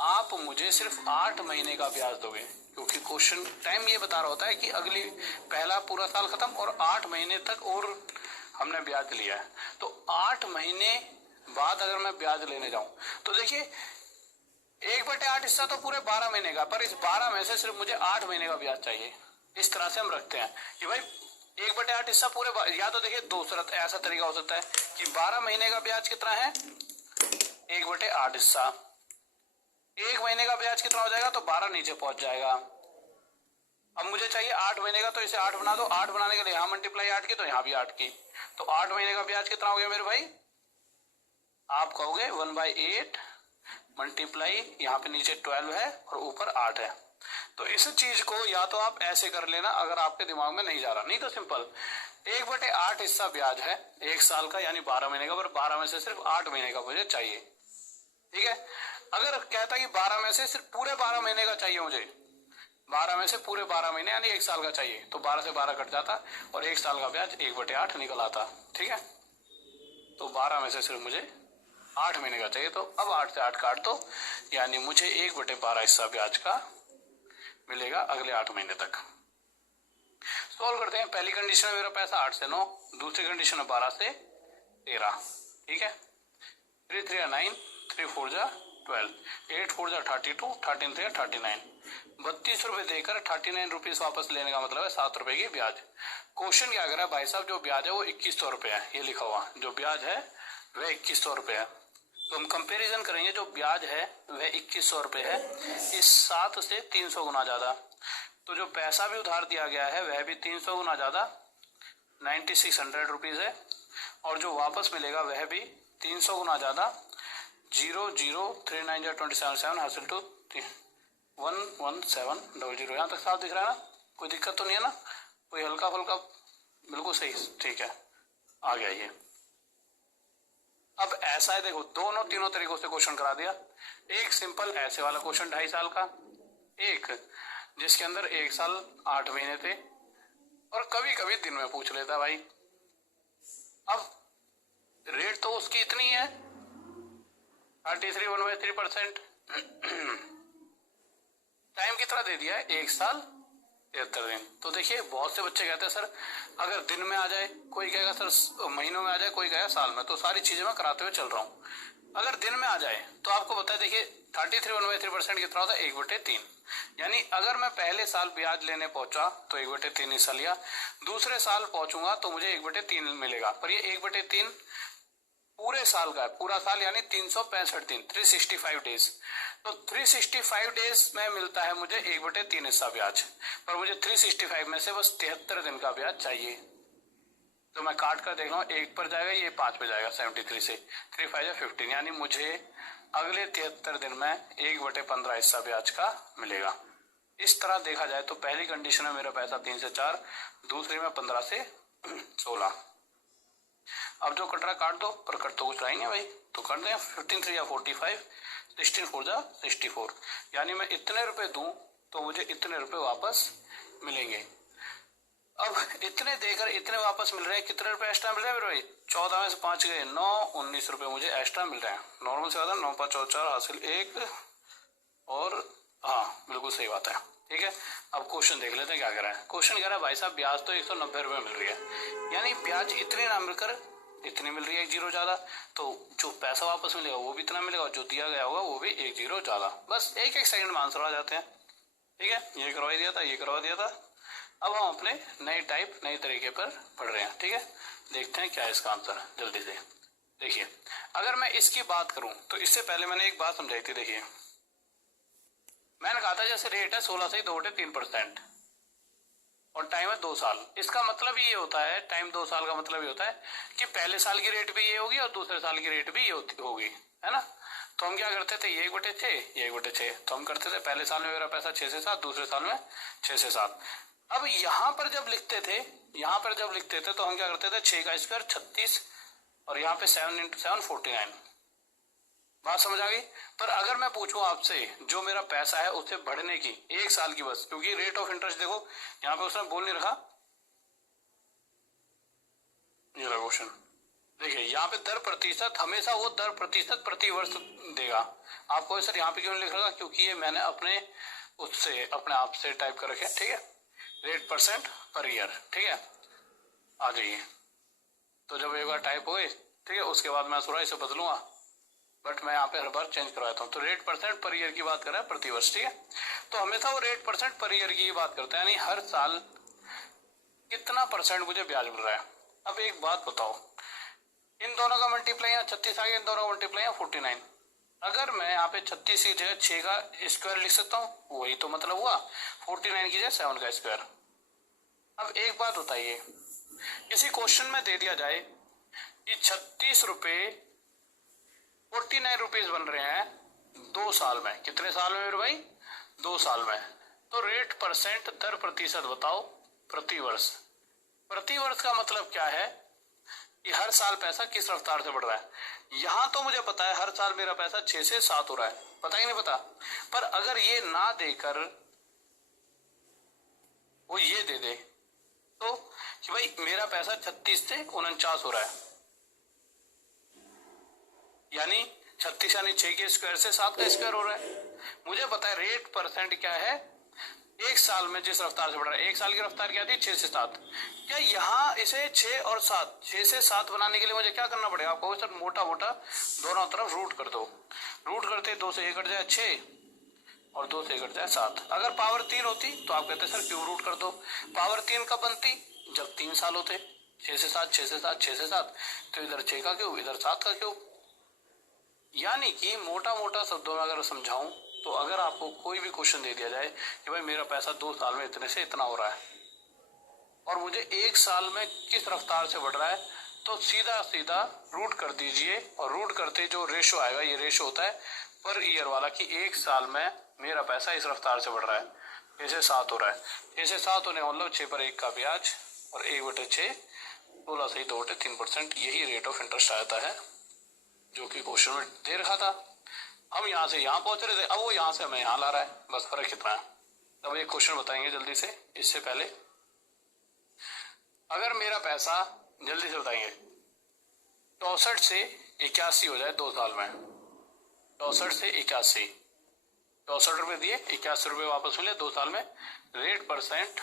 आप मुझे सिर्फ 8 महीने का ब्याज दोगे, क्योंकि क्वेश्चन टाइम ये बता रहा होता है कि अगली पहला पूरा साल खत्म और 8 महीने तक और हमने ब्याज लिया है। तो 8 महीने बाद अगर मैं ब्याज लेने जाऊं तो देखिए 1/8 हिस्सा तो पूरे 12 महीने का, पर इस 12 में से सिर्फ मुझे 8 महीने का ब्याज चाहिए। इस तरह से हम रखते हैं कि भाई 1/8 हिस्सा पूरे, या तो देखिए दूसरा ऐसा तरीका हो सकता है कि 12 महीने का ब्याज कितना है, 1/8 हिस्सा, 1 महीने का ब्याज कितना हो जाएगा, तो 12 नीचे पहुंच जाएगा। अब मुझे चाहिए 8 महीने का, तो इसे 8 बना दो। 8 बनाने के लिए यहां मल्टीप्लाई 8 की तो यहां भी 8 की, तो 8 महीने का ब्याज कितना हो गया मेरे भाई, आप कहोगे 1/8 मल्टीप्लाई यहाँ पे नीचे 12 है और ऊपर 8 है। तो इस चीज को या तो आप ऐसे कर लेना अगर आपके दिमाग में नहीं जा रहा, नहीं तो सिंपल 1/8 हिस्सा ब्याज है 1 साल का यानी 12 महीने का, पर 12 में से सिर्फ 8 महीने का मुझे चाहिए। ठीक है, अगर कहता कि 12 में से सिर्फ पूरे 12 महीने का चाहिए मुझे, 12 में से पूरे 12 महीने यानी 1 साल का चाहिए, तो 12 से 12 कट जाता और 1 साल का ब्याज 1/8 निकल आता। ठीक है, तो 12 में से सिर्फ मुझे 8 महीने का चाहिए, तो अब 8 से 8 काट दो, यानी मुझे 1/12 हिस्सा ब्याज का मिलेगा अगले 8 महीने तक। सॉल्व करते हैं। पहली कंडीशन में मेरा पैसा 8 से 9, दूसरी कंडीशन है 12 से 13। ठीक है, 3 3 9, 3 4 12, 8 4 32, 13 3 39, 32 रुपए देकर 39 रुपीज वापस लेने का मतलब है 7 रुपए की ब्याज। क्वेश्चन क्या कर रहा है भाई साहब, जो ब्याज है वो 2100 रुपए है, ये लिखा हुआ जो ब्याज है वह 2100 रुपए है। तो हम कंपैरिजन करेंगे, जो ब्याज है वह 2100 रुपए है, इस 7 से 300 गुना ज्यादा। तो जो पैसा भी उधार दिया गया है वह भी 300 गुना ज्यादा 9600 रुपीज है, और जो वापस मिलेगा वह भी 300 गुना ज्यादा 0039277 हासिल टू 11700। यहाँ तक साफ दिख रहा है ना, कोई दिक्कत तो नहीं है ना, कोई हल्का फुल्का, बिल्कुल सही। ठीक है, आ गया ये। अब ऐसा है, देखो दोनों तीनों तरीकों से क्वेश्चन करा दिया। एक सिंपल ऐसे वाला क्वेश्चन 2.5 साल का, एक जिसके अंदर 1 साल 8 महीने थे, और कभी कभी दिन में पूछ लेता भाई। अब रेट तो उसकी इतनी है 33.13%, टाइम कितना दे दिया है 1 साल 73 दिन। तो देखिए बहुत से बच्चे कहते हैं सर अगर दिन में आ जाए, कोई कहेगा सर महीनों में आ जाए, कोई कहेगा साल में, तो सारी चीजें मैं कराते हुए चल रहा हूँ। अगर दिन में आ जाए तो आपको पता है, देखिए 33.13% कितना होता है 1/3, यानी अगर मैं पहले साल ब्याज लेने पहुंचा तो 1/3 हिस्सा लिया, दूसरे साल पहुंचूंगा तो मुझे 1/3 मिलेगा, पर ये 1/3 पूरे साल का है, पूरा साल यानी 365 दिन, 365 डेज। तो 365 डेज में मिलता है मुझे 1/3 हिस्सा ब्याज, पर मुझे 365 में से बस 73 दिन का ब्याज चाहिए। तो मैं काट कर देख रहा हूँ, 1 पर जाएगा, ये 5 पे जाएगा 73 से, 3 5 15, यानी मुझे अगले 73 दिन में 1/15 हिस्सा ब्याज का मिलेगा। इस तरह देखा जाए तो पहली कंडीशन में मेरा पैसा 3 से 4, दूसरी में 15 से 16। अब जो कट रहा काट दो, पर कट तो कुछ रहेंगे भाई, तो कर दें 15 3 45, 16 4 64, यानी मैं इतने रुपए दूं तो मुझे इतने रुपए वापस मिलेंगे। अब इतने देकर इतने वापस मिल रहे हैं, कितने रुपए एक्स्ट्रा मिल रहे हैं मेरे भाई, 14 में से 5 गए 9, 19 रुपए मुझे एक्स्ट्रा मिल रहे हैं। नॉर्मल से ज्यादा 9 5 4 हासिल 1, और हाँ बिल्कुल सही बात है। ठीक है, अब क्वेश्चन देख लेते हैं क्या कह रहा है। क्वेश्चन कह रहा है भाई साहब ब्याज तो 190 रुपए मिल रही है, यानी ब्याज इतनी ना मिलकर इतनी मिल रही है, 1 जीरो ज्यादा, तो जो पैसा वापस मिलेगा वो भी इतना मिलेगा, जो दिया गया होगा वो भी 1 जीरो ज्यादा। बस एक एक सेकंड में आंसर आ जाते हैं। ठीक है, ये करवा दिया था, ये करवा दिया था। अब हम अपने नए टाइप नए तरीके पर पढ़ रहे हैं। ठीक है, देखते हैं क्या है इसका आंसर जल्दी से। देखिए अगर मैं इसकी बात करूं तो इससे पहले मैंने एक बात समझाई थी। देखिए मैंने कहा था जैसे रेट है 16 से 2/3% और टाइम है 2 साल। इसका मतलब ये होता है, टाइम 2 साल का मतलब ये होता है कि पहले साल की रेट भी ये होगी और दूसरे साल की रेट भी ये होगी, है ना। तो हम क्या करते थे, ये 1/6 ये 1/6, तो हम करते थे पहले साल में मेरा पैसा 6 से 7, दूसरे साल में 6 से 7। अब यहाँ पर जब लिखते थे तो हम क्या करते थे, 6 का स्क्वायर 36, और यहाँ पे 7 × 7 49। बात समझ आ गई। पर अगर मैं पूछूं आपसे जो मेरा पैसा है उसे बढ़ने की 1 साल की, बस क्योंकि रेट ऑफ इंटरेस्ट देखो यहाँ पे उसने बोल नहीं रखा, ये रहा क्वेश्चन। देखिए यहाँ पे दर प्रतिशत, हमेशा वो दर प्रतिशत प्रति वर्ष देगा आपको। सर यहाँ पे क्यों लिख रहा, क्योंकि ये मैंने अपने उससे अपने आप से टाइप कर रखें, ठीक है, रेट परसेंट पर ईयर, ठीक है, आ जाइए। तो जब एक बार टाइप हुए, ठीक है, उसके बाद मैं थोड़ा इसे बदलूंगा, बट मैं यहाँ पे हर बार चेंज करवाता हूँ। तो रेट परसेंट पर ईयर की बात कर रहा है, प्रति वर्ष, ठीक है। तो हमेशा वो रेट परसेंट पर ईयर की बात करता है, यानी हर साल कितना परसेंट मुझे ब्याज मिल रहा है। अब एक बात बताओ, इन दोनों का मल्टीप्लाई यहाँ 36 आ गया, इन दोनों का मल्टीप्लाई यहाँ 49। अगर मैं यहाँ पे 36 की जगह 6 का स्क्वायर लिख सकता हूँ, वही तो मतलब हुआ। 49 की जगह 7 का स्क्वायर। अब एक बात बताइए, किसी क्वेश्चन में दे दिया जाए कि 36 रुपए 49 रुपीज बन रहे हैं 2 साल में, कितने साल में मेरे भाई? 2 साल में। तो रेट परसेंट दर प्रतिशत बताओ प्रति वर्ष। प्रति वर्ष का मतलब क्या है कि हर साल पैसा किस रफ्तार से बढ़ रहा है। यहां तो मुझे पता है हर साल मेरा पैसा 6 से 7 हो रहा है, पता ही नहीं पता। पर अगर ये ना देकर वो ये दे दे तो कि भाई मेरा पैसा 36 से 49 हो रहा है, यानी 36 यानी 6 के स्क्वायर से 7 का स्क्वायर हो रहा है। मुझे पता है रेट परसेंट क्या है, एक साल में जिस रफ्तार से बढ़ रहा है। एक साल की रफ्तार क्या थी? 6 से 7। क्या यहाँ इसे 6 और 7, 6 से 7 बनाने के लिए मुझे क्या करना पड़ेगा? आपको सर मोटा मोटा दोनों तरफ रूट कर दो। रूट करते 2 से 1 कट जाए 6 और 2 से 1 कट जाए 7। अगर पावर 3 होती तो आप कहते सर क्यों रूट कर दो। पावर 3 कब बनती? जब 3 साल होते। 6 से 7, 6 से 7, 6 से 7, तो इधर 6 का क्यूब, इधर 7 का क्यूब। यानी कि मोटा मोटा शब्दों में अगर समझाऊं तो अगर आपको कोई भी क्वेश्चन दे दिया जाए कि भाई मेरा पैसा 2 साल में इतने से इतना हो रहा है और मुझे 1 साल में किस रफ्तार से बढ़ रहा है, तो सीधा सीधा रूट कर दीजिए। और रूट करते जो रेशो आएगा, ये रेशो होता है पर ईयर वाला, कि 1 साल में मेरा पैसा इस रफ्तार से बढ़ रहा है, 6 से 7 हो रहा है। 6 से 7 होने मतलब 6 पर 1 का ब्याज और 1/6, 16 से 2/3%, यही रेट ऑफ इंटरेस्ट आता है जो कि क्वेश्चन में दे रखा था। हम यहाँ से यहाँ पहुंच रहे थे, अब वो यहाँ से हमें यहाँ ला रहा है, बस फर्क कितना है। अब एक क्वेश्चन बताएंगे जल्दी से। इससे पहले अगर मेरा पैसा, जल्दी से बताएंगे, 64 से 81 हो जाए 2 साल में, 64 से 81, 64 रुपए दिए, 81 रुपए वापस मिले 2 साल में, रेट परसेंट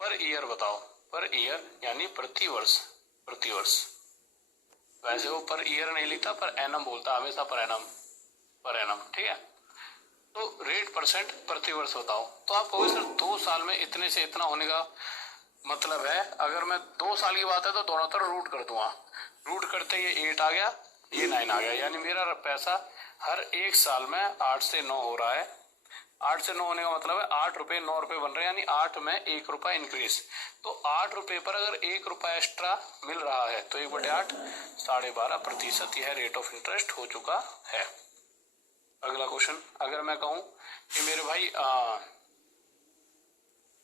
पर ईयर बताओ। पर ईयर यानी प्रति वर्ष, प्रति वर्ष। वैसे वो पर ईयर नहीं लिखता, पर एनम बोलता हमेशा, पर एनम, पर एनम, ठीक है। तो रेट परसेंट प्रति वर्ष बताओ। तो आप कहोगे सर 2 साल में इतने से इतना होने का मतलब है, अगर मैं 2 साल की बात है तो दोनों तरफ रूट कर दूंगा। रूट करते ये 8 आ गया, ये 9 आ गया, यानी मेरा पैसा हर 1 साल में 8 से 9 हो रहा है। 8 से 9 होने का मतलब है 8 रुपए 9 रुपए बन रहे हैं, यानी 8 में 1 रुपया इंक्रीज। तो 8 रुपए पर अगर 1 रुपया एक्स्ट्रा मिल रहा है तो 1/8, 12.5%, यह रेट ऑफ इंटरेस्ट हो चुका है। अगला क्वेश्चन, अगर मैं कहूं कि मेरे भाई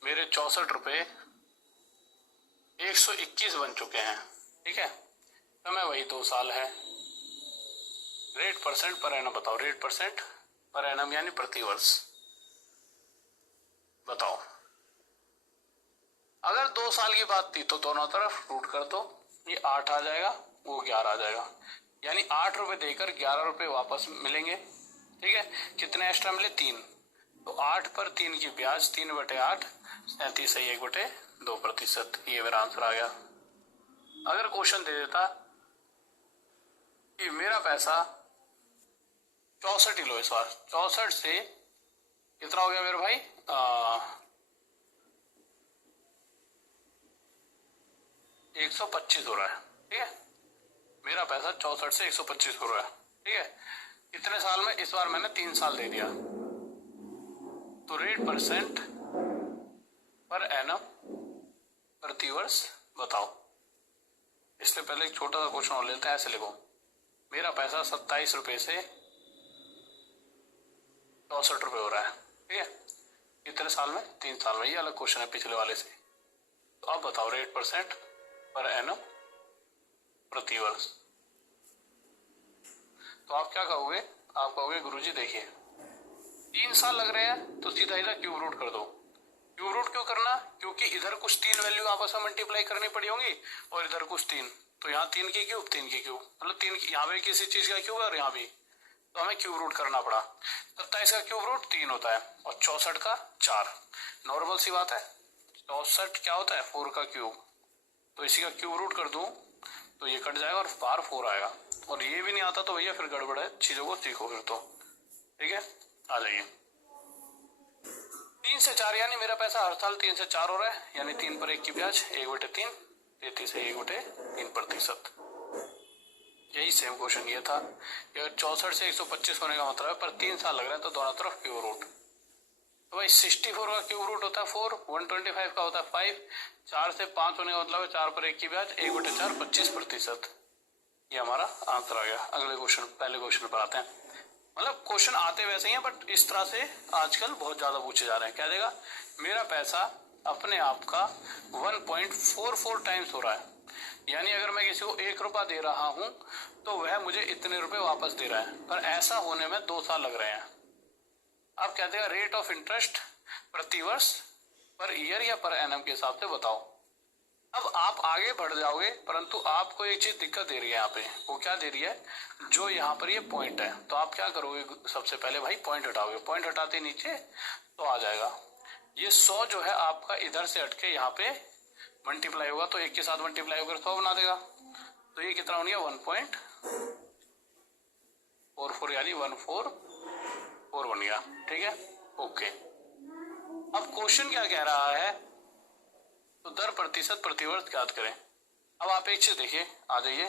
मेरे 64 रुपए 121 बन चुके हैं, ठीक है, समय वही 2 साल है। रेट परसेंट पर एनम बताओ। रेट परसेंट पर एनम यानी प्रति वर्ष बताओ। अगर 2 साल की बात थी तो दोनों तरफ रूट कर दो, ये 8 आ जाएगा, वो 11 आ जाएगा, यानी 8 रुपए देकर 11 रुपए वापस मिलेंगे, ठीक है। कितने एक्स्ट्रा मिले? 3। तो 8 पर 3 की ब्याज, 3/8, 37 से 1/2%, ये मेरा आंसर आ गया। अगर क्वेश्चन दे देता कि मेरा पैसा 64 ही लो इस बार, 64 से कितना हो गया मेरे भाई? 125 हो रहा है, ठीक है। मेरा पैसा 64 से 125 हो रहा है, ठीक है। कितने साल में? इस बार मैंने 3 साल दे दिया। तो रेट परसेंट पर एनम प्रति वर्ष बताओ। इससे पहले एक छोटा सा क्वेश्चन और लेते हैं, ऐसे लिखो, मेरा पैसा 27 रुपए से 64 रुपए हो रहा है, ठीक है। कितने साल में? 3 साल में। ये अलग क्वेश्चन है पिछले वाले से। तो अब बताओ रेट परसेंट पर एनम प्रति वर्ष। तो आप क्या कहोगे? आप कहोगे गुरुजी देखिए 3 साल लग रहे हैं तो सीधा सीधा क्यूब रूट कर दो। क्यूब रूट क्यों करना? क्योंकि इधर कुछ 3 वैल्यू आपस में मल्टीप्लाई करनी पड़ी होंगी और इधर कुछ 3, तो यहाँ 3 की क्यूब, 3 की क्यूब, मतलब 3 की, यहाँ पे किसी चीज का क्यूब है और यहाँ भी तो हमें क्यूब रूट करना पड़ा। 27 का क्यूब रूट 3 होता है और 64 का 4। नॉर्मल सी बात है, 64 क्या होता है 4 का क्यूब, तो इसी का क्यूब रूट कर दूं तो ये कट जाएगा और बाहर 4 आएगा। और ये भी नहीं आता तो भैया फिर गड़बड़ है, चीजों को सीखो फिर तो। ठीक है, आ जाइए। 3 से 4 यानी मेरा पैसा हर साल 3 से 4 हो रहा है, यानी 3 पर 1 की ब्याज 1/3, 33 है 1/3%। यही सेम क्वेश्चन ये था। ये 64 से 125 होने का मतलब है, पर 3 साल लग रहे हैं तो दोनों तरफ क्यूब रूट। तो भाई 64 का क्यूब रूट होता है 4, 125 का होता है 5, 4 से 5 होने का मतलब है 4 पर 1 की ब्याज 1/4 25%। ये हमारा आंसर आ गया। अगले क्वेश्चन, पहले क्वेश्चन पर आते हैं। मतलब क्वेश्चन आते वैसे ही हैं बट इस तरह से आजकल बहुत ज्यादा पूछे जा रहे हैं। क्या देगा, मेरा पैसा अपने आप का 1.44 टाइम्स हो रहा है, यानी अगर मैं किसी को 1 रुपया दे रहा हूं तो वह मुझे इतने रुपए वापस दे रहा है, पर ऐसा होने में 2 साल लग रहे हैं। आप क्या देगा, रेट ऑफ इंटरेस्ट प्रति वर्ष, पर ईयर या पर एनम के हिसाब से बताओ। अब आप आगे बढ़ जाओगे, परंतु आपको एक चीज दिक्कत दे रही है यहाँ पे। वो क्या दे रही है, जो यहाँ पर ये पॉइंट है, तो आप क्या करोगे, सबसे पहले भाई पॉइंट हटाओगे। पॉइंट हटाते नीचे तो आ जाएगा ये 100 जो है आपका इधर से हटके यहाँ पे मल्टीप्लाई होगा, तो 1 के साथ मल्टीप्लाई होकर 100 बना देगा। तो ये कितना बन गया 1.44 यानी 144 बन गया। ठीक है, ओके। अब क्वेश्चन क्या कह रहा है, तो दर प्रतिशत प्रतिवर्ष ज्ञात करें। अब आप एक चीज देखिए, आ जाइए।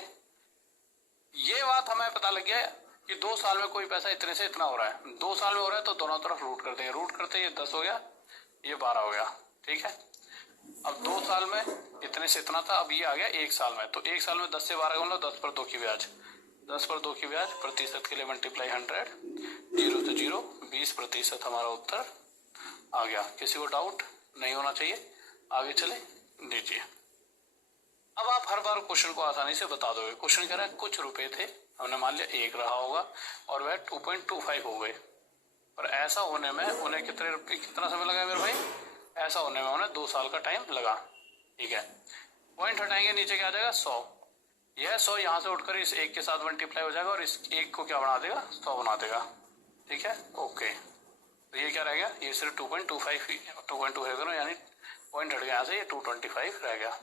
ये बात हमें पता लग गया कि 2 साल में कोई पैसा इतने से इतना हो रहा है। 2 साल में हो रहा है तो दोनों तरफ रूट कर देंगे। रूट करते ये 10 हो गया, ये 12 हो गया। ठीक है, अब 2 साल में इतने से इतना था, अब ये आ गया 1 साल में। तो 1 साल में 10 से 12 गुना, 10 पर 2 की ब्याज, 10 पर 2 की ब्याज, प्रतिशत के लिए मल्टीप्लाई 100, 0 से 0, 20% हमारा उत्तर आ गया। किसी को डाउट नहीं होना चाहिए, आगे चले दीजिए। अब आप हर बार क्वेश्चन को आसानी से बता दोगे। क्वेश्चन कह रहा है कुछ रुपए थे, हमने मान लिया 1 रहा होगा और वह 2.25 हो गए, पर ऐसा होने में उन्हें कितना समय लगा मेरे भाई, ऐसा होने में उन्हें 2 साल का टाइम लगा। ठीक है, पॉइंट हटाएंगे, नीचे क्या आ जाएगा 100। यह 100 यहाँ से उठकर इस 1 के साथ मल्टीप्लाई हो जाएगा और इस 1 को क्या बना देगा, 100 बना देगा। ठीक है, ओके। तो ये क्या रह गया, ये सिर्फ 2.25 करो, यानी पॉइंट हट गया यहाँ से, ये 225 रह गया।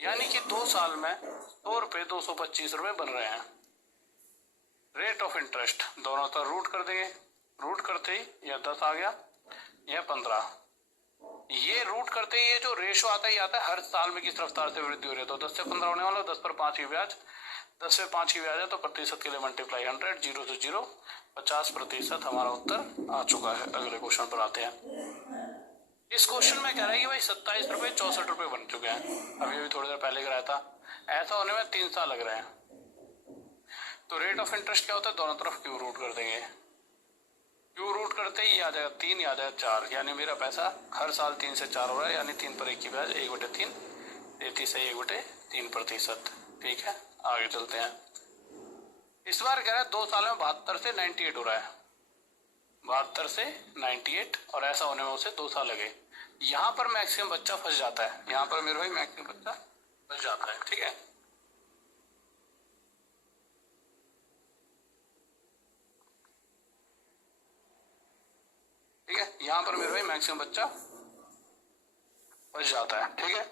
यानी कि 2 साल में 100 रुपए 225 रुपए बन रहे हैं। रेट ऑफ इंटरेस्ट दोनों तरफ रूट कर देंगे, रूट करते ही यह 10 आ गया, यह 15। ये रूट करते ही ये जो रेशो आता है, आता है हर साल में किस रफ्तार से वृद्धि हो रही है। तो 10 से 15 होने वाला, 10 पर 5 की ब्याज, 10 से 5 की ब्याज है तो प्रतिशत के लिए मल्टीप्लाई 100, 0 से 0, 50% हमारा उत्तर आ चुका है। अगले क्वेश्चन पर आते हैं। इस क्वेश्चन में कह रहा है कि भाई 27 रुपए 64 रुपए बन चुके हैं, अभी अभी थोड़ी देर पहले कराया था। ऐसा होने में 3 साल लग रहे हैं। तो रेट ऑफ इंटरेस्ट क्या होता है, दोनों तरफ क्यू रूट कर देंगे। क्यू रूट करते ही आ जाएगा 3, आ जाएगा 4, यानी मेरा पैसा हर साल 3 से 4 हो रहा है, यानी 3 पर 1 की ब्याज 1/3, 33 है 1/3%। ठीक है, आगे चलते हैं। इस बार कह रहा है 2 साल में 72 से 98 हो रहा है, 72 से 98, और ऐसा होने में उसे 2 साल लगे। यहाँ पर मैक्सिमम बच्चा फंस जाता है, यहाँ पर मेरे भाई मैक्सिमम बच्चा फंस जाता है। ठीक है, ठीक है, यहाँ पर मेरे भाई मैक्सिमम बच्चा फंस जाता है। ठीक है,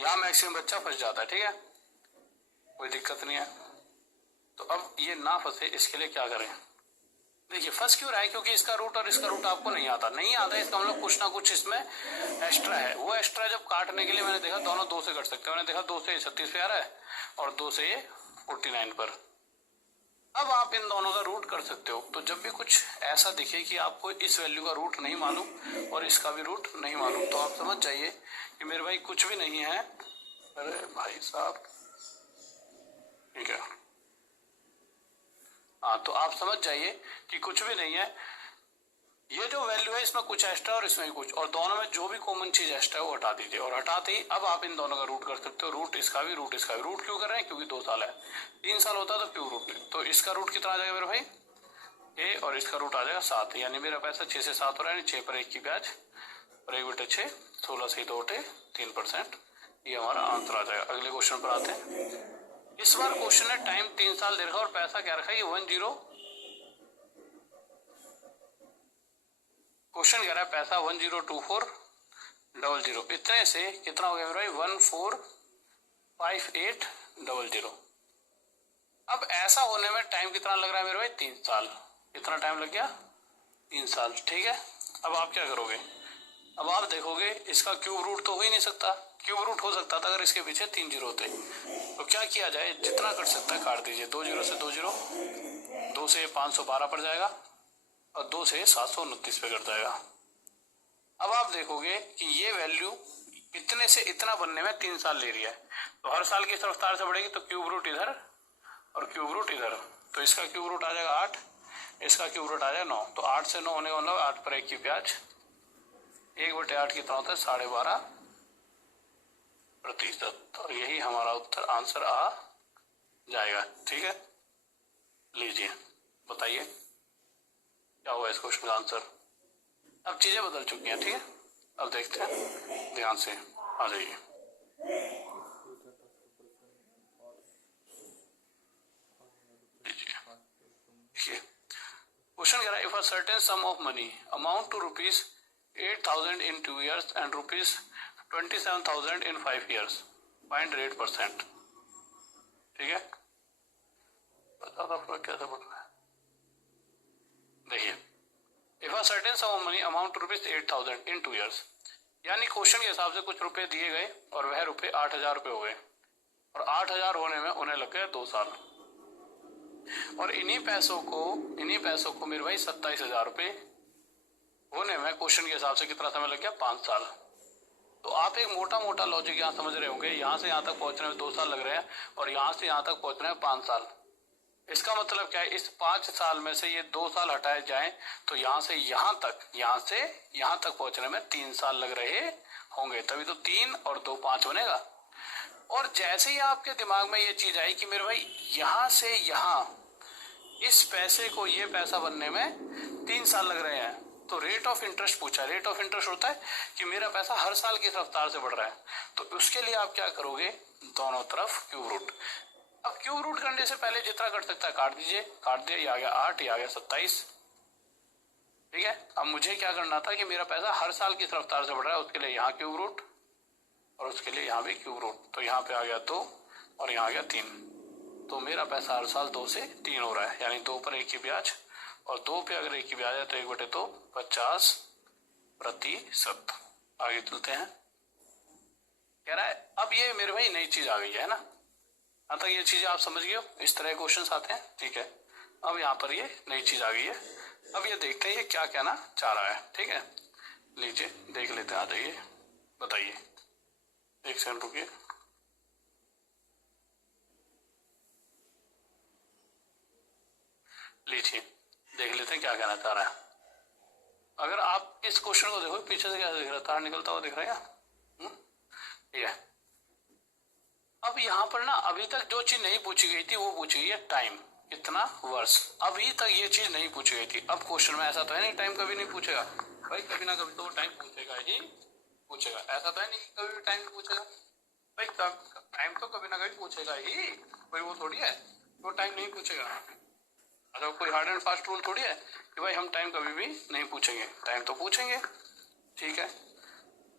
यहाँ मैक्सिमम बच्चा फंस जाता है। ठीक है, कोई दिक्कत नहीं है। तो अब ये ना फंसे, इसके लिए क्या करें। देखिए फंस क्यों रहा है, क्योंकि इसका रूट और इसका रूट आपको नहीं आता, नहीं आता इसका मतलब कुछ ना कुछ इसमें एक्स्ट्रा है। वो एक्स्ट्रा जब काटने के लिए मैंने देखा दोनों 2 से कट सकते हैं। मैंने देखा 2 से 36 पे आ रहा है और 2 से 49 पर। अब आप इन दोनों का रूट कर सकते हो। तो जब भी कुछ ऐसा दिखे कि आपको इस वैल्यू का रूट नहीं मालूम और इसका भी रूट नहीं मालूम, तो आप समझ जाइए कि मेरे भाई कुछ भी नहीं है। अरे भाई साहब, ठीक है, हाँ, तो आप समझ जाइए कि कुछ भी नहीं है। ये जो वैल्यू है इसमें कुछ एक्स्ट्रा और इसमें कुछ, और दोनों में जो भी कॉमन चीज एक्स्ट्रा है वो हटा दीजिए, और हटाते ही अब आप इन दोनों का रूट कर सकते हो। रूट इसका भी, रूट इसका भी। रूट क्यों कर रहे हैं, क्योंकि 2 साल है। 3 साल होता तो क्यों रूट, तो इसका रूट कितना आ जाएगा मेरे भाई, ए, और इसका रूट आ जाएगा 7, यानी मेरा पैसा 6 से 7 हो रहा है, 6 पर 1 की ब्याज और 1/6, 16 से 2 3%। ये हमारा आंसर आ जाएगा। अगले क्वेश्चन पर आते हैं। इस बार क्वेश्चन है टाइम 3 साल दे रखा और पैसा क्या रखा है, ये 10। क्वेश्चन कह रहा है पैसा 102400, इतने से कितना हो गया मेरे भाई 145800। अब ऐसा होने में टाइम कितना लग रहा है मेरे भाई 3 साल। कितना टाइम लग गया 3 साल, ठीक है। अब आप क्या करोगे, अब आप देखोगे इसका क्यूब रूट तो हो ही नहीं सकता। क्यूब रूट हो सकता था अगर इसके पीछे 3 जीरो होते। तो क्या किया जाए, जितना कट सकता है काट दीजिए। 2 जीरो से 2 जीरो, 2 से 512 पड़ जाएगा और 2 से 729 पे कट जाएगा। अब आप देखोगे कि ये वैल्यू इतने से इतना बनने में 3 साल ले रही है, तो हर साल की रफ्तार से बढ़ेगी। तो क्यूब रूट इधर और क्यूब रूट इधर, तो इसका क्यूब रूट आ जाएगा 8, इसका क्यूब रूट आ जाएगा 9। तो 8 से 9 होने का मतलब 8 पर 1 की ब्याज, 1/8 कितना होता है 12.5%। और यही हमारा उत्तर आंसर आ जाएगा, ठीक है। लीजिए बताइए क्या हुआ इस क्वेश्चन का आंसर। अब चीजें बदल चुकी हैं, ठीक है। अब देखते हैं, ध्यान से आ जाइए। देखिए क्वेश्चन कह रहा है, if a certain sum of money amount to ₹8,000 in 2 years and ₹27,000 in 5 years, find rate %। ठीक है, बता दो कैसे बोल रहा है। देखिए if a certain sum of money amount to ₹8,000 in 2 years, यानी क्वेश्चन के हिसाब से कुछ रुपए दिए गए और वह रुपए 8,000 रुपए हो गए और 8,000 होने में उन्हें लग गए 2 साल। और इन्हीं पैसों को मेरे भाई 27,000 रुपए होने में क्वेश्चन के हिसाब से कितना समय लग गया 5 साल। तो आप एक मोटा मोटा लॉजिक यहाँ समझ रहे होंगे, यहाँ से यहाँ तक पहुंचने में 2 साल लग रहे हैं और यहाँ से यहाँ तक पहुंचने में 5 साल। इसका मतलब क्या है, इस 5 साल में से ये 2 साल हटाए जाएं तो यहाँ से यहाँ तक पहुंचने में 3 साल लग रहे होंगे। तभी तो 3 और 2 5 बनेगा। और जैसे ही आपके दिमाग में ये चीज आई कि मेरे भाई यहाँ से यहाँ इस पैसे को ये पैसा बनने में 3 साल लग रहे हैं, तो रेट ऑफ इंटरेस्ट पूछा। रेट ऑफ इंटरेस्ट होता है कि मेरा पैसा हर साल की रफ्तार से बढ़ रहा है, तो उसके लिए आप क्या करोगे, दोनों तरफ क्यूब रूट। अब क्यूब रूट करने से पहले जितना कट सकता है काट दीजिए, काट दिया, ये आ गया 8, ये आ गया 27। ठीक है, अब मुझे क्या करना था कि मेरा पैसा हर साल की रफ्तार से बढ़ रहा है, उसके लिए यहाँ क्यूब रूट और उसके लिए यहाँ भी क्यूब रूट। तो यहाँ पे आ गया 2 और यहाँ आ गया 3। तो मेरा पैसा हर साल 2 से 3 हो रहा है, यानी 2 पर 1 की ब्याज, और 2 पे अगर 1 की ब्याज है तो 1/2 50%। आगे चलते हैं। कह रहा है अब ये मेरे भाई नई चीज आ गई है ना, यहाँ तक ये चीजें आप समझ गए हो, इस तरह क्वेश्चन आते हैं, ठीक है। अब यहाँ पर ये नई चीज आ गई है। अब ये देखते हैं ये क्या कहना चाह रहा है, ठीक है। लीजिए देख लेते हैं, आ जाइए बताइए। 1 सेकंड रुकिए। लीजिए देख लेते हैं क्या कहना चाह रहा है। अगर आप इस क्वेश्चन को देखो, पीछे से क्या दिख रहा है, तार निकलता हुआ दिख रहा है। ठीक है, अब यहाँ पर ना अभी तक जो चीज नहीं पूछी गई थी वो पूछी गई है टाइम, कितना वर्ष। अभी तक ये चीज नहीं पूछी गई थी। अब क्वेश्चन में ऐसा तो है नहीं टाइम कभी नहीं पूछेगा भाई, कभी ना कभी तो वो टाइम पूछेगा ही पूछेगा। ऐसा तो है नहीं कभी भी टाइम नहीं पूछेगा भाई, टाइम तो कभी ना कभी पूछेगा ही, कोई वो थोड़ी है वो टाइम नहीं पूछेगा। अच्छा कोई हार्ड एंड फास्ट रूल थोड़ी है कि भाई हम टाइम कभी भी नहीं पूछेंगे, टाइम तो पूछेंगे, ठीक है।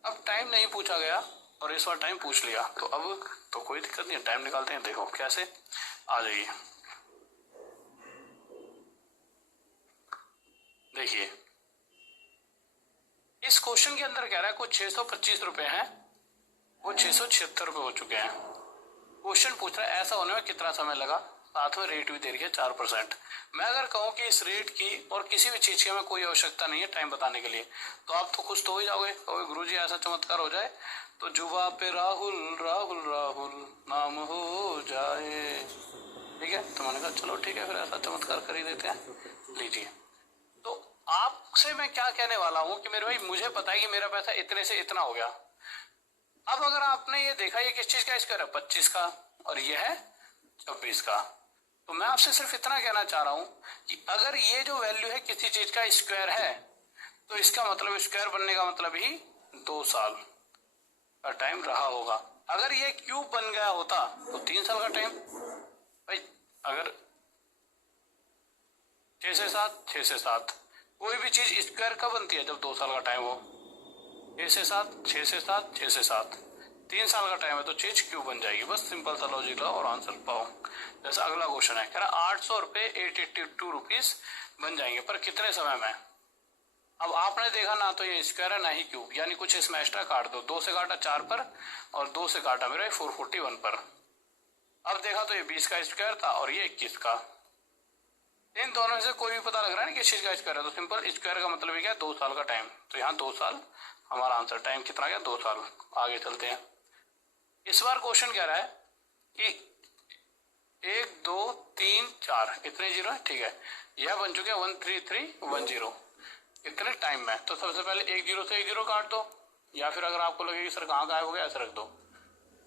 अब टाइम नहीं पूछा गया और इस बार टाइम पूछ लिया, तो अब तो कोई दिक्कत नहीं है, टाइम निकालते हैं। देखो कैसे, आ जाइए। देखिए इस क्वेश्चन के अंदर कह रहा है कुछ 625 रुपए हैं, वो 676 रुपए हो चुके हैं। क्वेश्चन पूछ रहा है ऐसा होने में कितना समय लगा, साथ में रेट भी दे रही है 4%। मैं अगर कहूं कि इस रेट की और किसी भी चीज की हमें कोई आवश्यकता नहीं है टाइम बताने के लिए, तो आप तो खुश तो हो ही जाओगे, कहोगे गुरुजी ऐसा चमत्कार हो जाए तो जुबा पे राहुल राहुल राहुल नाम हो जाए। ठीक है, तो मैंने कहा चलो ठीक है फिर ऐसा चमत्कार कर ही देते हैं। लीजिए, तो आपसे मैं क्या कहने वाला हूं कि मेरे भाई मुझे पता है कि मेरा पैसा इतने से इतना हो गया। अब अगर आपने ये देखा ये किस चीज का स्क्वायर है, 25 का, और ये है 26 का, तो मैं आपसे सिर्फ इतना कहना चाह रहा हूं कि अगर ये जो वैल्यू है किसी चीज का स्क्वायर है, तो इसका मतलब स्क्वायर बनने का मतलब ही 2 साल का टाइम रहा होगा। अगर ये क्यूब बन गया होता तो 3 साल का टाइम भाई। अगर 6 से 7, 6 से 7, कोई भी चीज स्क्वायर कब बनती है? जब 2 साल का टाइम हो। 6 से 7, 6 से 7, 6 से 7, 3 साल का टाइम है तो चीज क्यूब बन जाएगी। बस सिंपल सा लॉजिक लगाओ और आंसर पाओ। जैसा अगला क्वेश्चन है, कह रहा 800 रुपये 882 रुपीज बन जाएंगे पर कितने समय में? अब आपने देखा ना तो ये स्क्वायर है ना ही क्यूब, यानी कुछ इसमें एक्स्ट्रा काट दो। 2 से काटा 4 पर और 2 से काटा मेरा 441 पर। अब देखा तो ये 20 का स्क्वायर था और ये 21 का। इन दोनों में से कोई भी पता लग रहा है ना किस चीज का स्क्वायर है, तो सिंपल स्क्वायर का मतलब क्या है? 2 साल का टाइम। तो यहाँ 2 साल हमारा आंसर। टाइम कितना गया? 2 साल। आगे चलते हैं। इस बार क्वेश्चन कह रहा है कि 1 2 3 4 इतने जीरो है, ठीक है। यह बन चुके 13310 इतने टाइम में। तो सबसे पहले 1 जीरो से 1 जीरो काट दो, या फिर अगर आपको लगे कि सर कहाँ गायब हो गया ऐसे रख दो।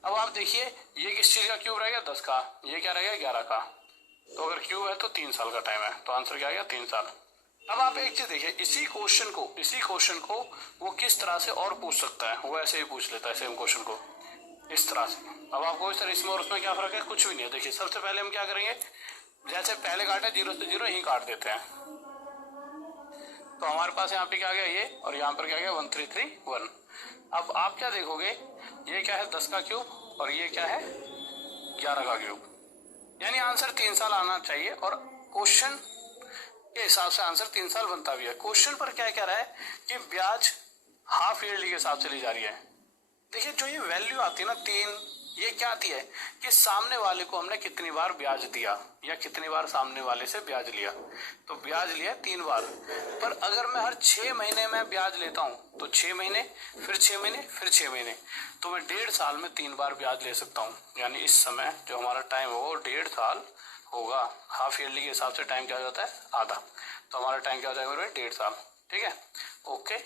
अब आप देखिए ये किस चीज का क्यूब रहेगा? 10 का। ये क्या रहेगा? 11 का। तो अगर क्यूब है तो 3 साल का टाइम है, तो आंसर क्या आ गया? 3 साल। अब आप एक चीज देखिए, इसी क्वेश्चन को वो किस तरह से और पूछ सकता है, वो ऐसे ही पूछ लेता है सेम क्वेश्चन को इस तरह से। अब आपको सर इसमें और उसमें क्या फर्क है? कुछ भी नहीं है। देखिए सबसे पहले हम क्या करेंगे, जैसे पहले काटे 0 से 0 ही काट देते हैं। तो हमारे पास यहाँ पे क्या गया? ये, और यहाँ पर क्या गया? 1331। अब आप क्या देखोगे, ये क्या है? 10 का क्यूब और ये क्या है? 11 का क्यूब। यानी आंसर 3 साल आना चाहिए और क्वेश्चन के हिसाब से आंसर 3 साल बनता भी है। क्वेश्चन पर क्या कह रहा है कि ब्याज हाफ ईयरली के हिसाब से ली जा रही है। देखिए जो ये वैल्यू आती है ना 3, ये क्या आती है कि सामने वाले को हमने कितनी बार ब्याज दिया या कितनी बार सामने वाले से ब्याज लिया। तो ब्याज लिया 3 बार, पर अगर मैं हर 6 महीने में ब्याज लेता हूँ तो 6 महीने, फिर 6 महीने, फिर 6 महीने, तो मैं 1.5 साल में 3 बार ब्याज ले सकता हूँ। यानी इस समय जो हमारा टाइम होगा वो 1.5 साल होगा। हाफ ईयरली के हिसाब से टाइम क्या हो जाता है? आधा। तो हमारा टाइम क्या हो जाएगा? 1.5 साल। ठीक है, ओके,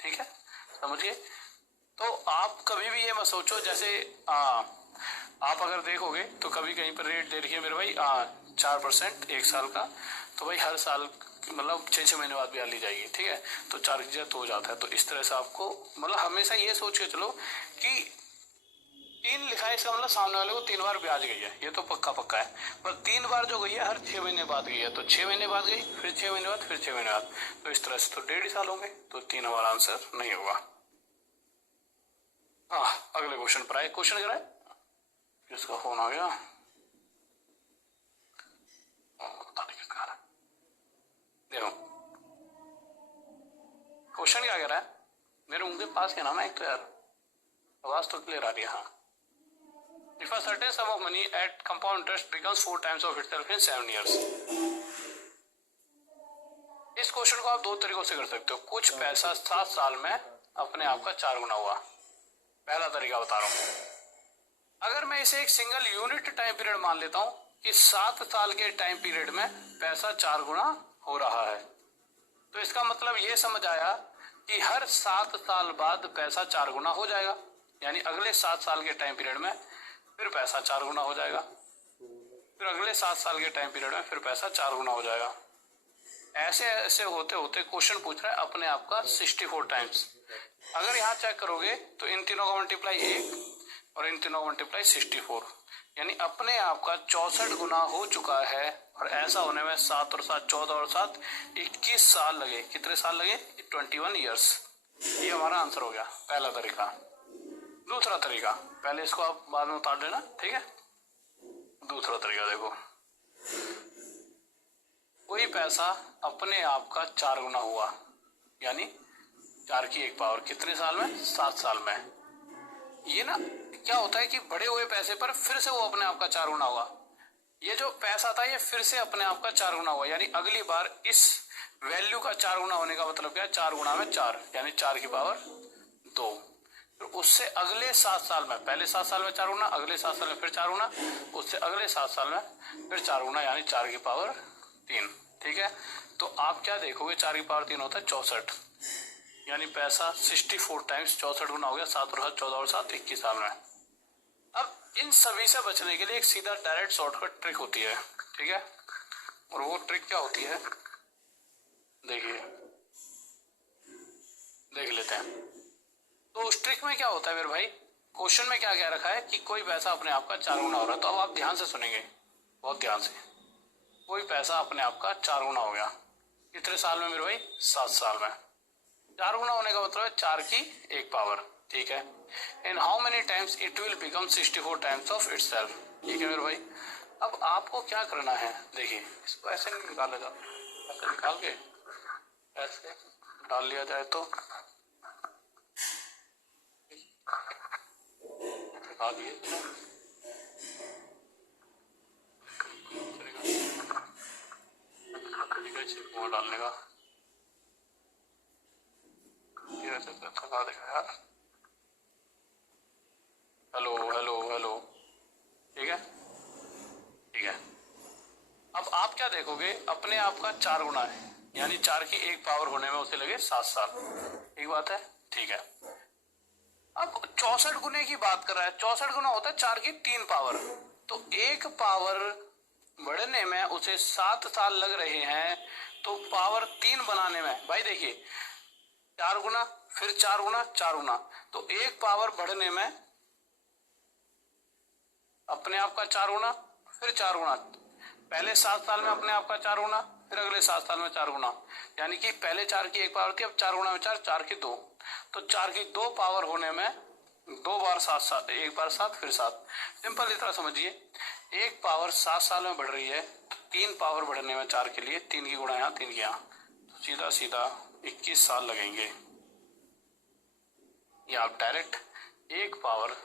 ठीक है, समझिए। तो आप कभी भी ये मत सोचो, जैसे आप अगर देखोगे तो कभी कहीं पर रेट दे रही है मेरे भाई 4% 1 साल का, तो भाई हर साल मतलब 6 महीने बाद ब्याज ली जाएगी। ठीक है, तो 4 की जगह 2 हो जाता है। तो इस तरह से आपको मतलब हमेशा ये सोच के चलो कि 3 लिखा है, इसका मतलब सामने वाले को 3 बार ब्याज गई है, ये तो पक्का है। पर 3 बार जो गई है हर 6 महीने बाद गई है, तो 6 महीने बाद गई, फिर 6 महीने बाद, फिर 6 महीने बाद, तो इस तरह से तो 1.5 साल होंगे। तो 3 हमारा आंसर नहीं होगा। अगले क्वेश्चन पर आए। क्वेश्चन क्या है? किसका फोन आ गया? देखो क्वेश्चन क्या कह रहा है, मेरे मुंह के पास है ना मैं, एक तो यार आवाज तो क्लियर आ रही है। हाँ, if a certain sum of money at compound interest becomes 4 times of itself in 7 years। इस क्वेश्चन को आप 2 तरीकों से कर सकते हो। कुछ पैसा 7 साल में अपने आप का 4 गुना हुआ। पहला तरीका बता रहा हूं, अगर मैं इसे एक सिंगल यूनिट टाइम पीरियड मान लेता हूं कि 7 साल के टाइम पीरियड में पैसा 4 गुना हो रहा है, तो इसका मतलब ये समझ आया कि हर 7 साल बाद पैसा 4 गुना हो जाएगा। यानी अगले 7 साल के टाइम पीरियड में फिर पैसा 4 गुना हो जाएगा, फिर अगले 7 साल के टाइम पीरियड में फिर पैसा 4 गुना हो जाएगा। ऐसे ऐसे होते होते क्वेश्चन पूछ रहा है अपने आप का 64 टाइम्स। अगर यहाँ चेक करोगे तो इन तीनों का मल्टीप्लाई 1 और इन तीनों का मल्टीप्लाई 64, यानी अपने आप का 64 गुना हो चुका है। और ऐसा होने में 7 और 7 14 और 7 21 साल लगे। कितने साल लगे? 21 ईयर्स। ये हमारा आंसर हो गया, पहला तरीका। दूसरा तरीका, पहले इसको आप बाद में उतार लेना, ठीक है। दूसरा तरीका देखो, कोई पैसा अपने आप का 4 गुना हुआ, यानी 4 की 1 पावर, कितने साल में? 7 साल में। ये ना क्या होता है कि बढ़े हुए पैसे पर फिर से वो अपने आप का 4 गुना हुआ। ये जो पैसा था ये फिर से अपने आप का 4 गुना हुआ, यानी अगली बार इस वैल्यू का 4 गुना होने का मतलब क्या है? 4 गुना में 4, यानी 4 की पावर 2। तो उससे अगले 7 साल में, पहले 7 साल में 4 गुना, अगले 7 साल में फिर 4 गुना, उससे अगले 7 साल में फिर 4 गुना, यानी 4 की पावर 3। ठीक है, तो आप क्या देखोगे? 4 की पावर 3 होता है 64, यानी पैसा 64 टाइम्स 64 गुना हो गया। 7 और 7 14 और 7 21 साल में। अब इन सभी से बचने के लिए एक सीधा डायरेक्ट शॉर्टकट ट्रिक होती है, ठीक है। और वो ट्रिक क्या होती है देखिए, देख लेते हैं। तो उस ट्रिक में क्या होता है मेरे भाई, क्वेश्चन में क्या कह रखा है कि कोई पैसा अपने आप का 4 गुना हो रहा है। तो अब आप ध्यान से सुनेंगे, बहुत ध्यान से। कोई पैसा अपने आप का 4 गुना हो गया, कितने साल में मेरे भाई? 7 साल में। 4 गुना होने का मतलब है 4 की 1 पावर, ठीक है। In how many times it will become 64 times of it self, ठीक है मेरे भाई। अब आपको क्या करना है, देखिए इसको ऐसे नहीं निकाला जाता, ऐसे निकाल के ऐसे डाल लिया जाए तो निकाल दिए डालने का थका देगा यार। हेलो हेलो हेलो, ठीक है ठीक है। अब आप क्या देखोगे, अपने आप का 4 गुना है, यानी 4 की 1 पावर होने में उसे लगे 7 साल, ठीक बात है, ठीक है। अब 64 गुने की बात कर रहा है, 64 गुना होता है 4 की 3 पावर, तो 1 पावर बढ़ने में उसे 7 साल लग रहे हैं, तो पावर 3 बनाने में भाई देखिए 4 गुना फिर 4 गुना 4 गुना, तो 1 पावर बढ़ने में अपने आप का 4 गुना फिर 4 गुना, पहले 7 साल में अपने आप का 4 गुना फिर अगले 7 साल में 4 गुना, यानी कि पहले 4 की 1 पावर थी, अब 4 गुना में 4, 4 की 2, तो 4 की 2 पावर होने में 2 बार 7 7, 1 बार 7 फिर 7। सिंपल इतना समझिए, 1 पावर 7 साल में बढ़ रही है, तो 3 पावर बढ़ने में 4 के लिए 3 की गुणा यहाँ 3 की यहाँ, तो सीधा सीधा 21 साल लगेंगे। या आप डायरेक्ट 1 पावर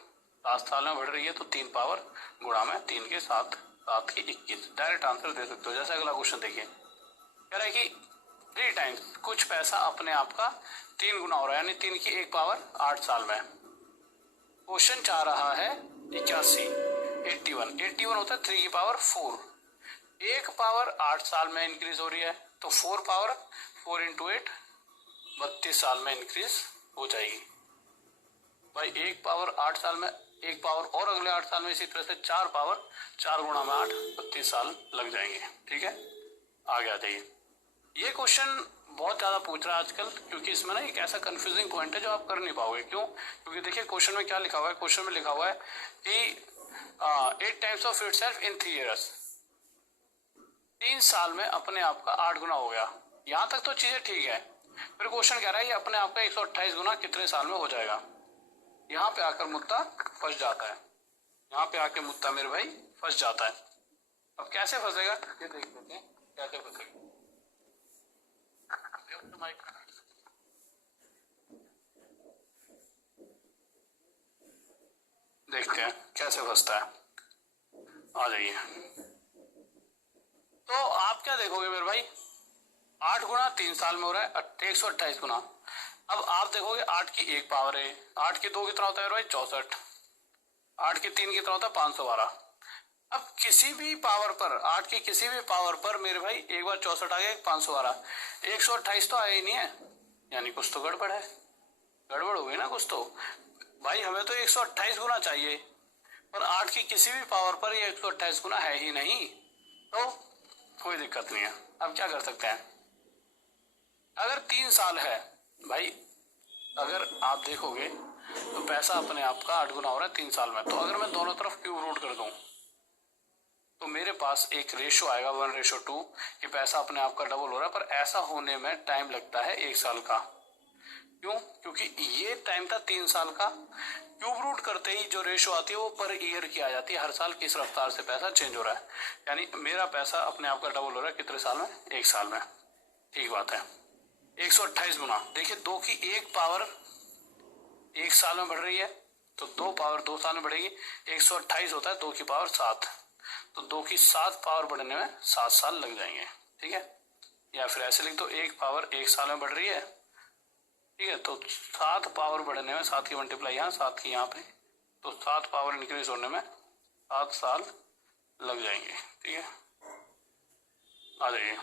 7 साल में बढ़ रही है तो 3 पावर गुणा में 3 के साथ 7 की 21, डायरेक्ट आंसर दे सकते हो। जैसे अगला क्वेश्चन देखिए, कह रहा है कि 3 टाइम्स कुछ पैसा अपने आप का 3 गुना हो रहा है, यानी 3 की 1 पावर 8 साल में। क्वेश्चन चाह रहा है 81, 81 होता है 3 की पावर 4, 1 पावर 8 साल में इंक्रीज हो रही है, तो 4 पावर 4 इंटू 8 32 साल में इंक्रीज हो जाएगी। भाई 1 पावर 8 साल में 1 पावर और अगले 8 साल में इसी तरह से 4 पावर 4 गुणा में 8 32 साल लग जाएंगे, ठीक है। आगे आ जाइए, ये क्वेश्चन बहुत ज्यादा पूछ रहा है आजकल, क्योंकि इसमें ना एक ऐसा कंफ्यूजिंग पॉइंट है जो आप कर नहीं पाओगे। क्यों? क्योंकि देखिए क्वेश्चन में क्या लिखा हुआ है, क्वेश्चन में लिखा हुआ है कि 8 times of itself in 3 years, 3 साल में अपने आप का 8 गुना हो गया। यहाँ तक तो चीजें ठीक है, फिर क्वेश्चन कह रहा है ये अपने आप का 128 गुना कितने साल में हो जाएगा। यहाँ पे आकर मुद्दा फंस जाता है, यहाँ पे आके मुद्दा मेरे भाई फंस जाता है। अब कैसे फंसेगा ये देख लेते हैं, कैसे फंसेगा। देखते हैं कैसे फंसता है, आ जाइए। तो आप क्या देखोगे मेरे भाई, 8 गुना 3 साल में हो रहा है 128 गुना। अब आप देखोगे 8 की 1 पावर है, 8 की 2 कितना होता है मेरे भाई 64, 8 की 3 कितना होता है 512। अब किसी भी पावर पर 8 की किसी भी पावर पर मेरे भाई एक बार 64 आ गया, एक 512, 128 तो आया ही नहीं है, यानी कुछ तो गड़बड़ है, गड़बड़ हो गई ना कुछ तो। भाई हमें तो 128 गुना चाहिए, पर 8 की किसी भी पावर पर ये 128 गुना है ही नहीं, तो कोई दिक्कत नहीं है। अब क्या कर सकते हैं, अगर 3 साल है भाई, अगर आप देखोगे तो पैसा अपने आप का 8 गुना हो रहा है 3 साल में, तो अगर मैं दोनों तरफ क्यूब रूट कर दूं तो मेरे पास एक रेशो आएगा 1:2 कि पैसा अपने आप का डबल हो रहा है, पर ऐसा होने में टाइम लगता है 1 साल का। क्यों? क्योंकि ये टाइम था 3 साल का, क्यूब रूट करते ही जो रेशो आती है वो पर ईयर की आ जाती है, हर साल किस रफ्तार से पैसा चेंज हो रहा है, यानी मेरा पैसा अपने आप का डबल हो रहा है कितने साल में, 1 साल में, ठीक बात है। 128 गुना, देखिए 2 की 1 पावर 1 साल में बढ़ रही है, तो 2 पावर 2 साल में बढ़ेगी, 128 होता है 2 की पावर 7, तो 2 की 7 पावर बढ़ने में 7 साल लग जाएंगे, ठीक है। या फिर ऐसे लिख दो 1 पावर 1 साल में बढ़ रही है, ठीक है, तो 7 पावर बढ़ने में 7 की मल्टीप्लाई यहाँ 7 की यहाँ पे, तो 7 पावर इंक्रीज होने में 7 साल लग जाएंगे, ठीक है। आ जाइए।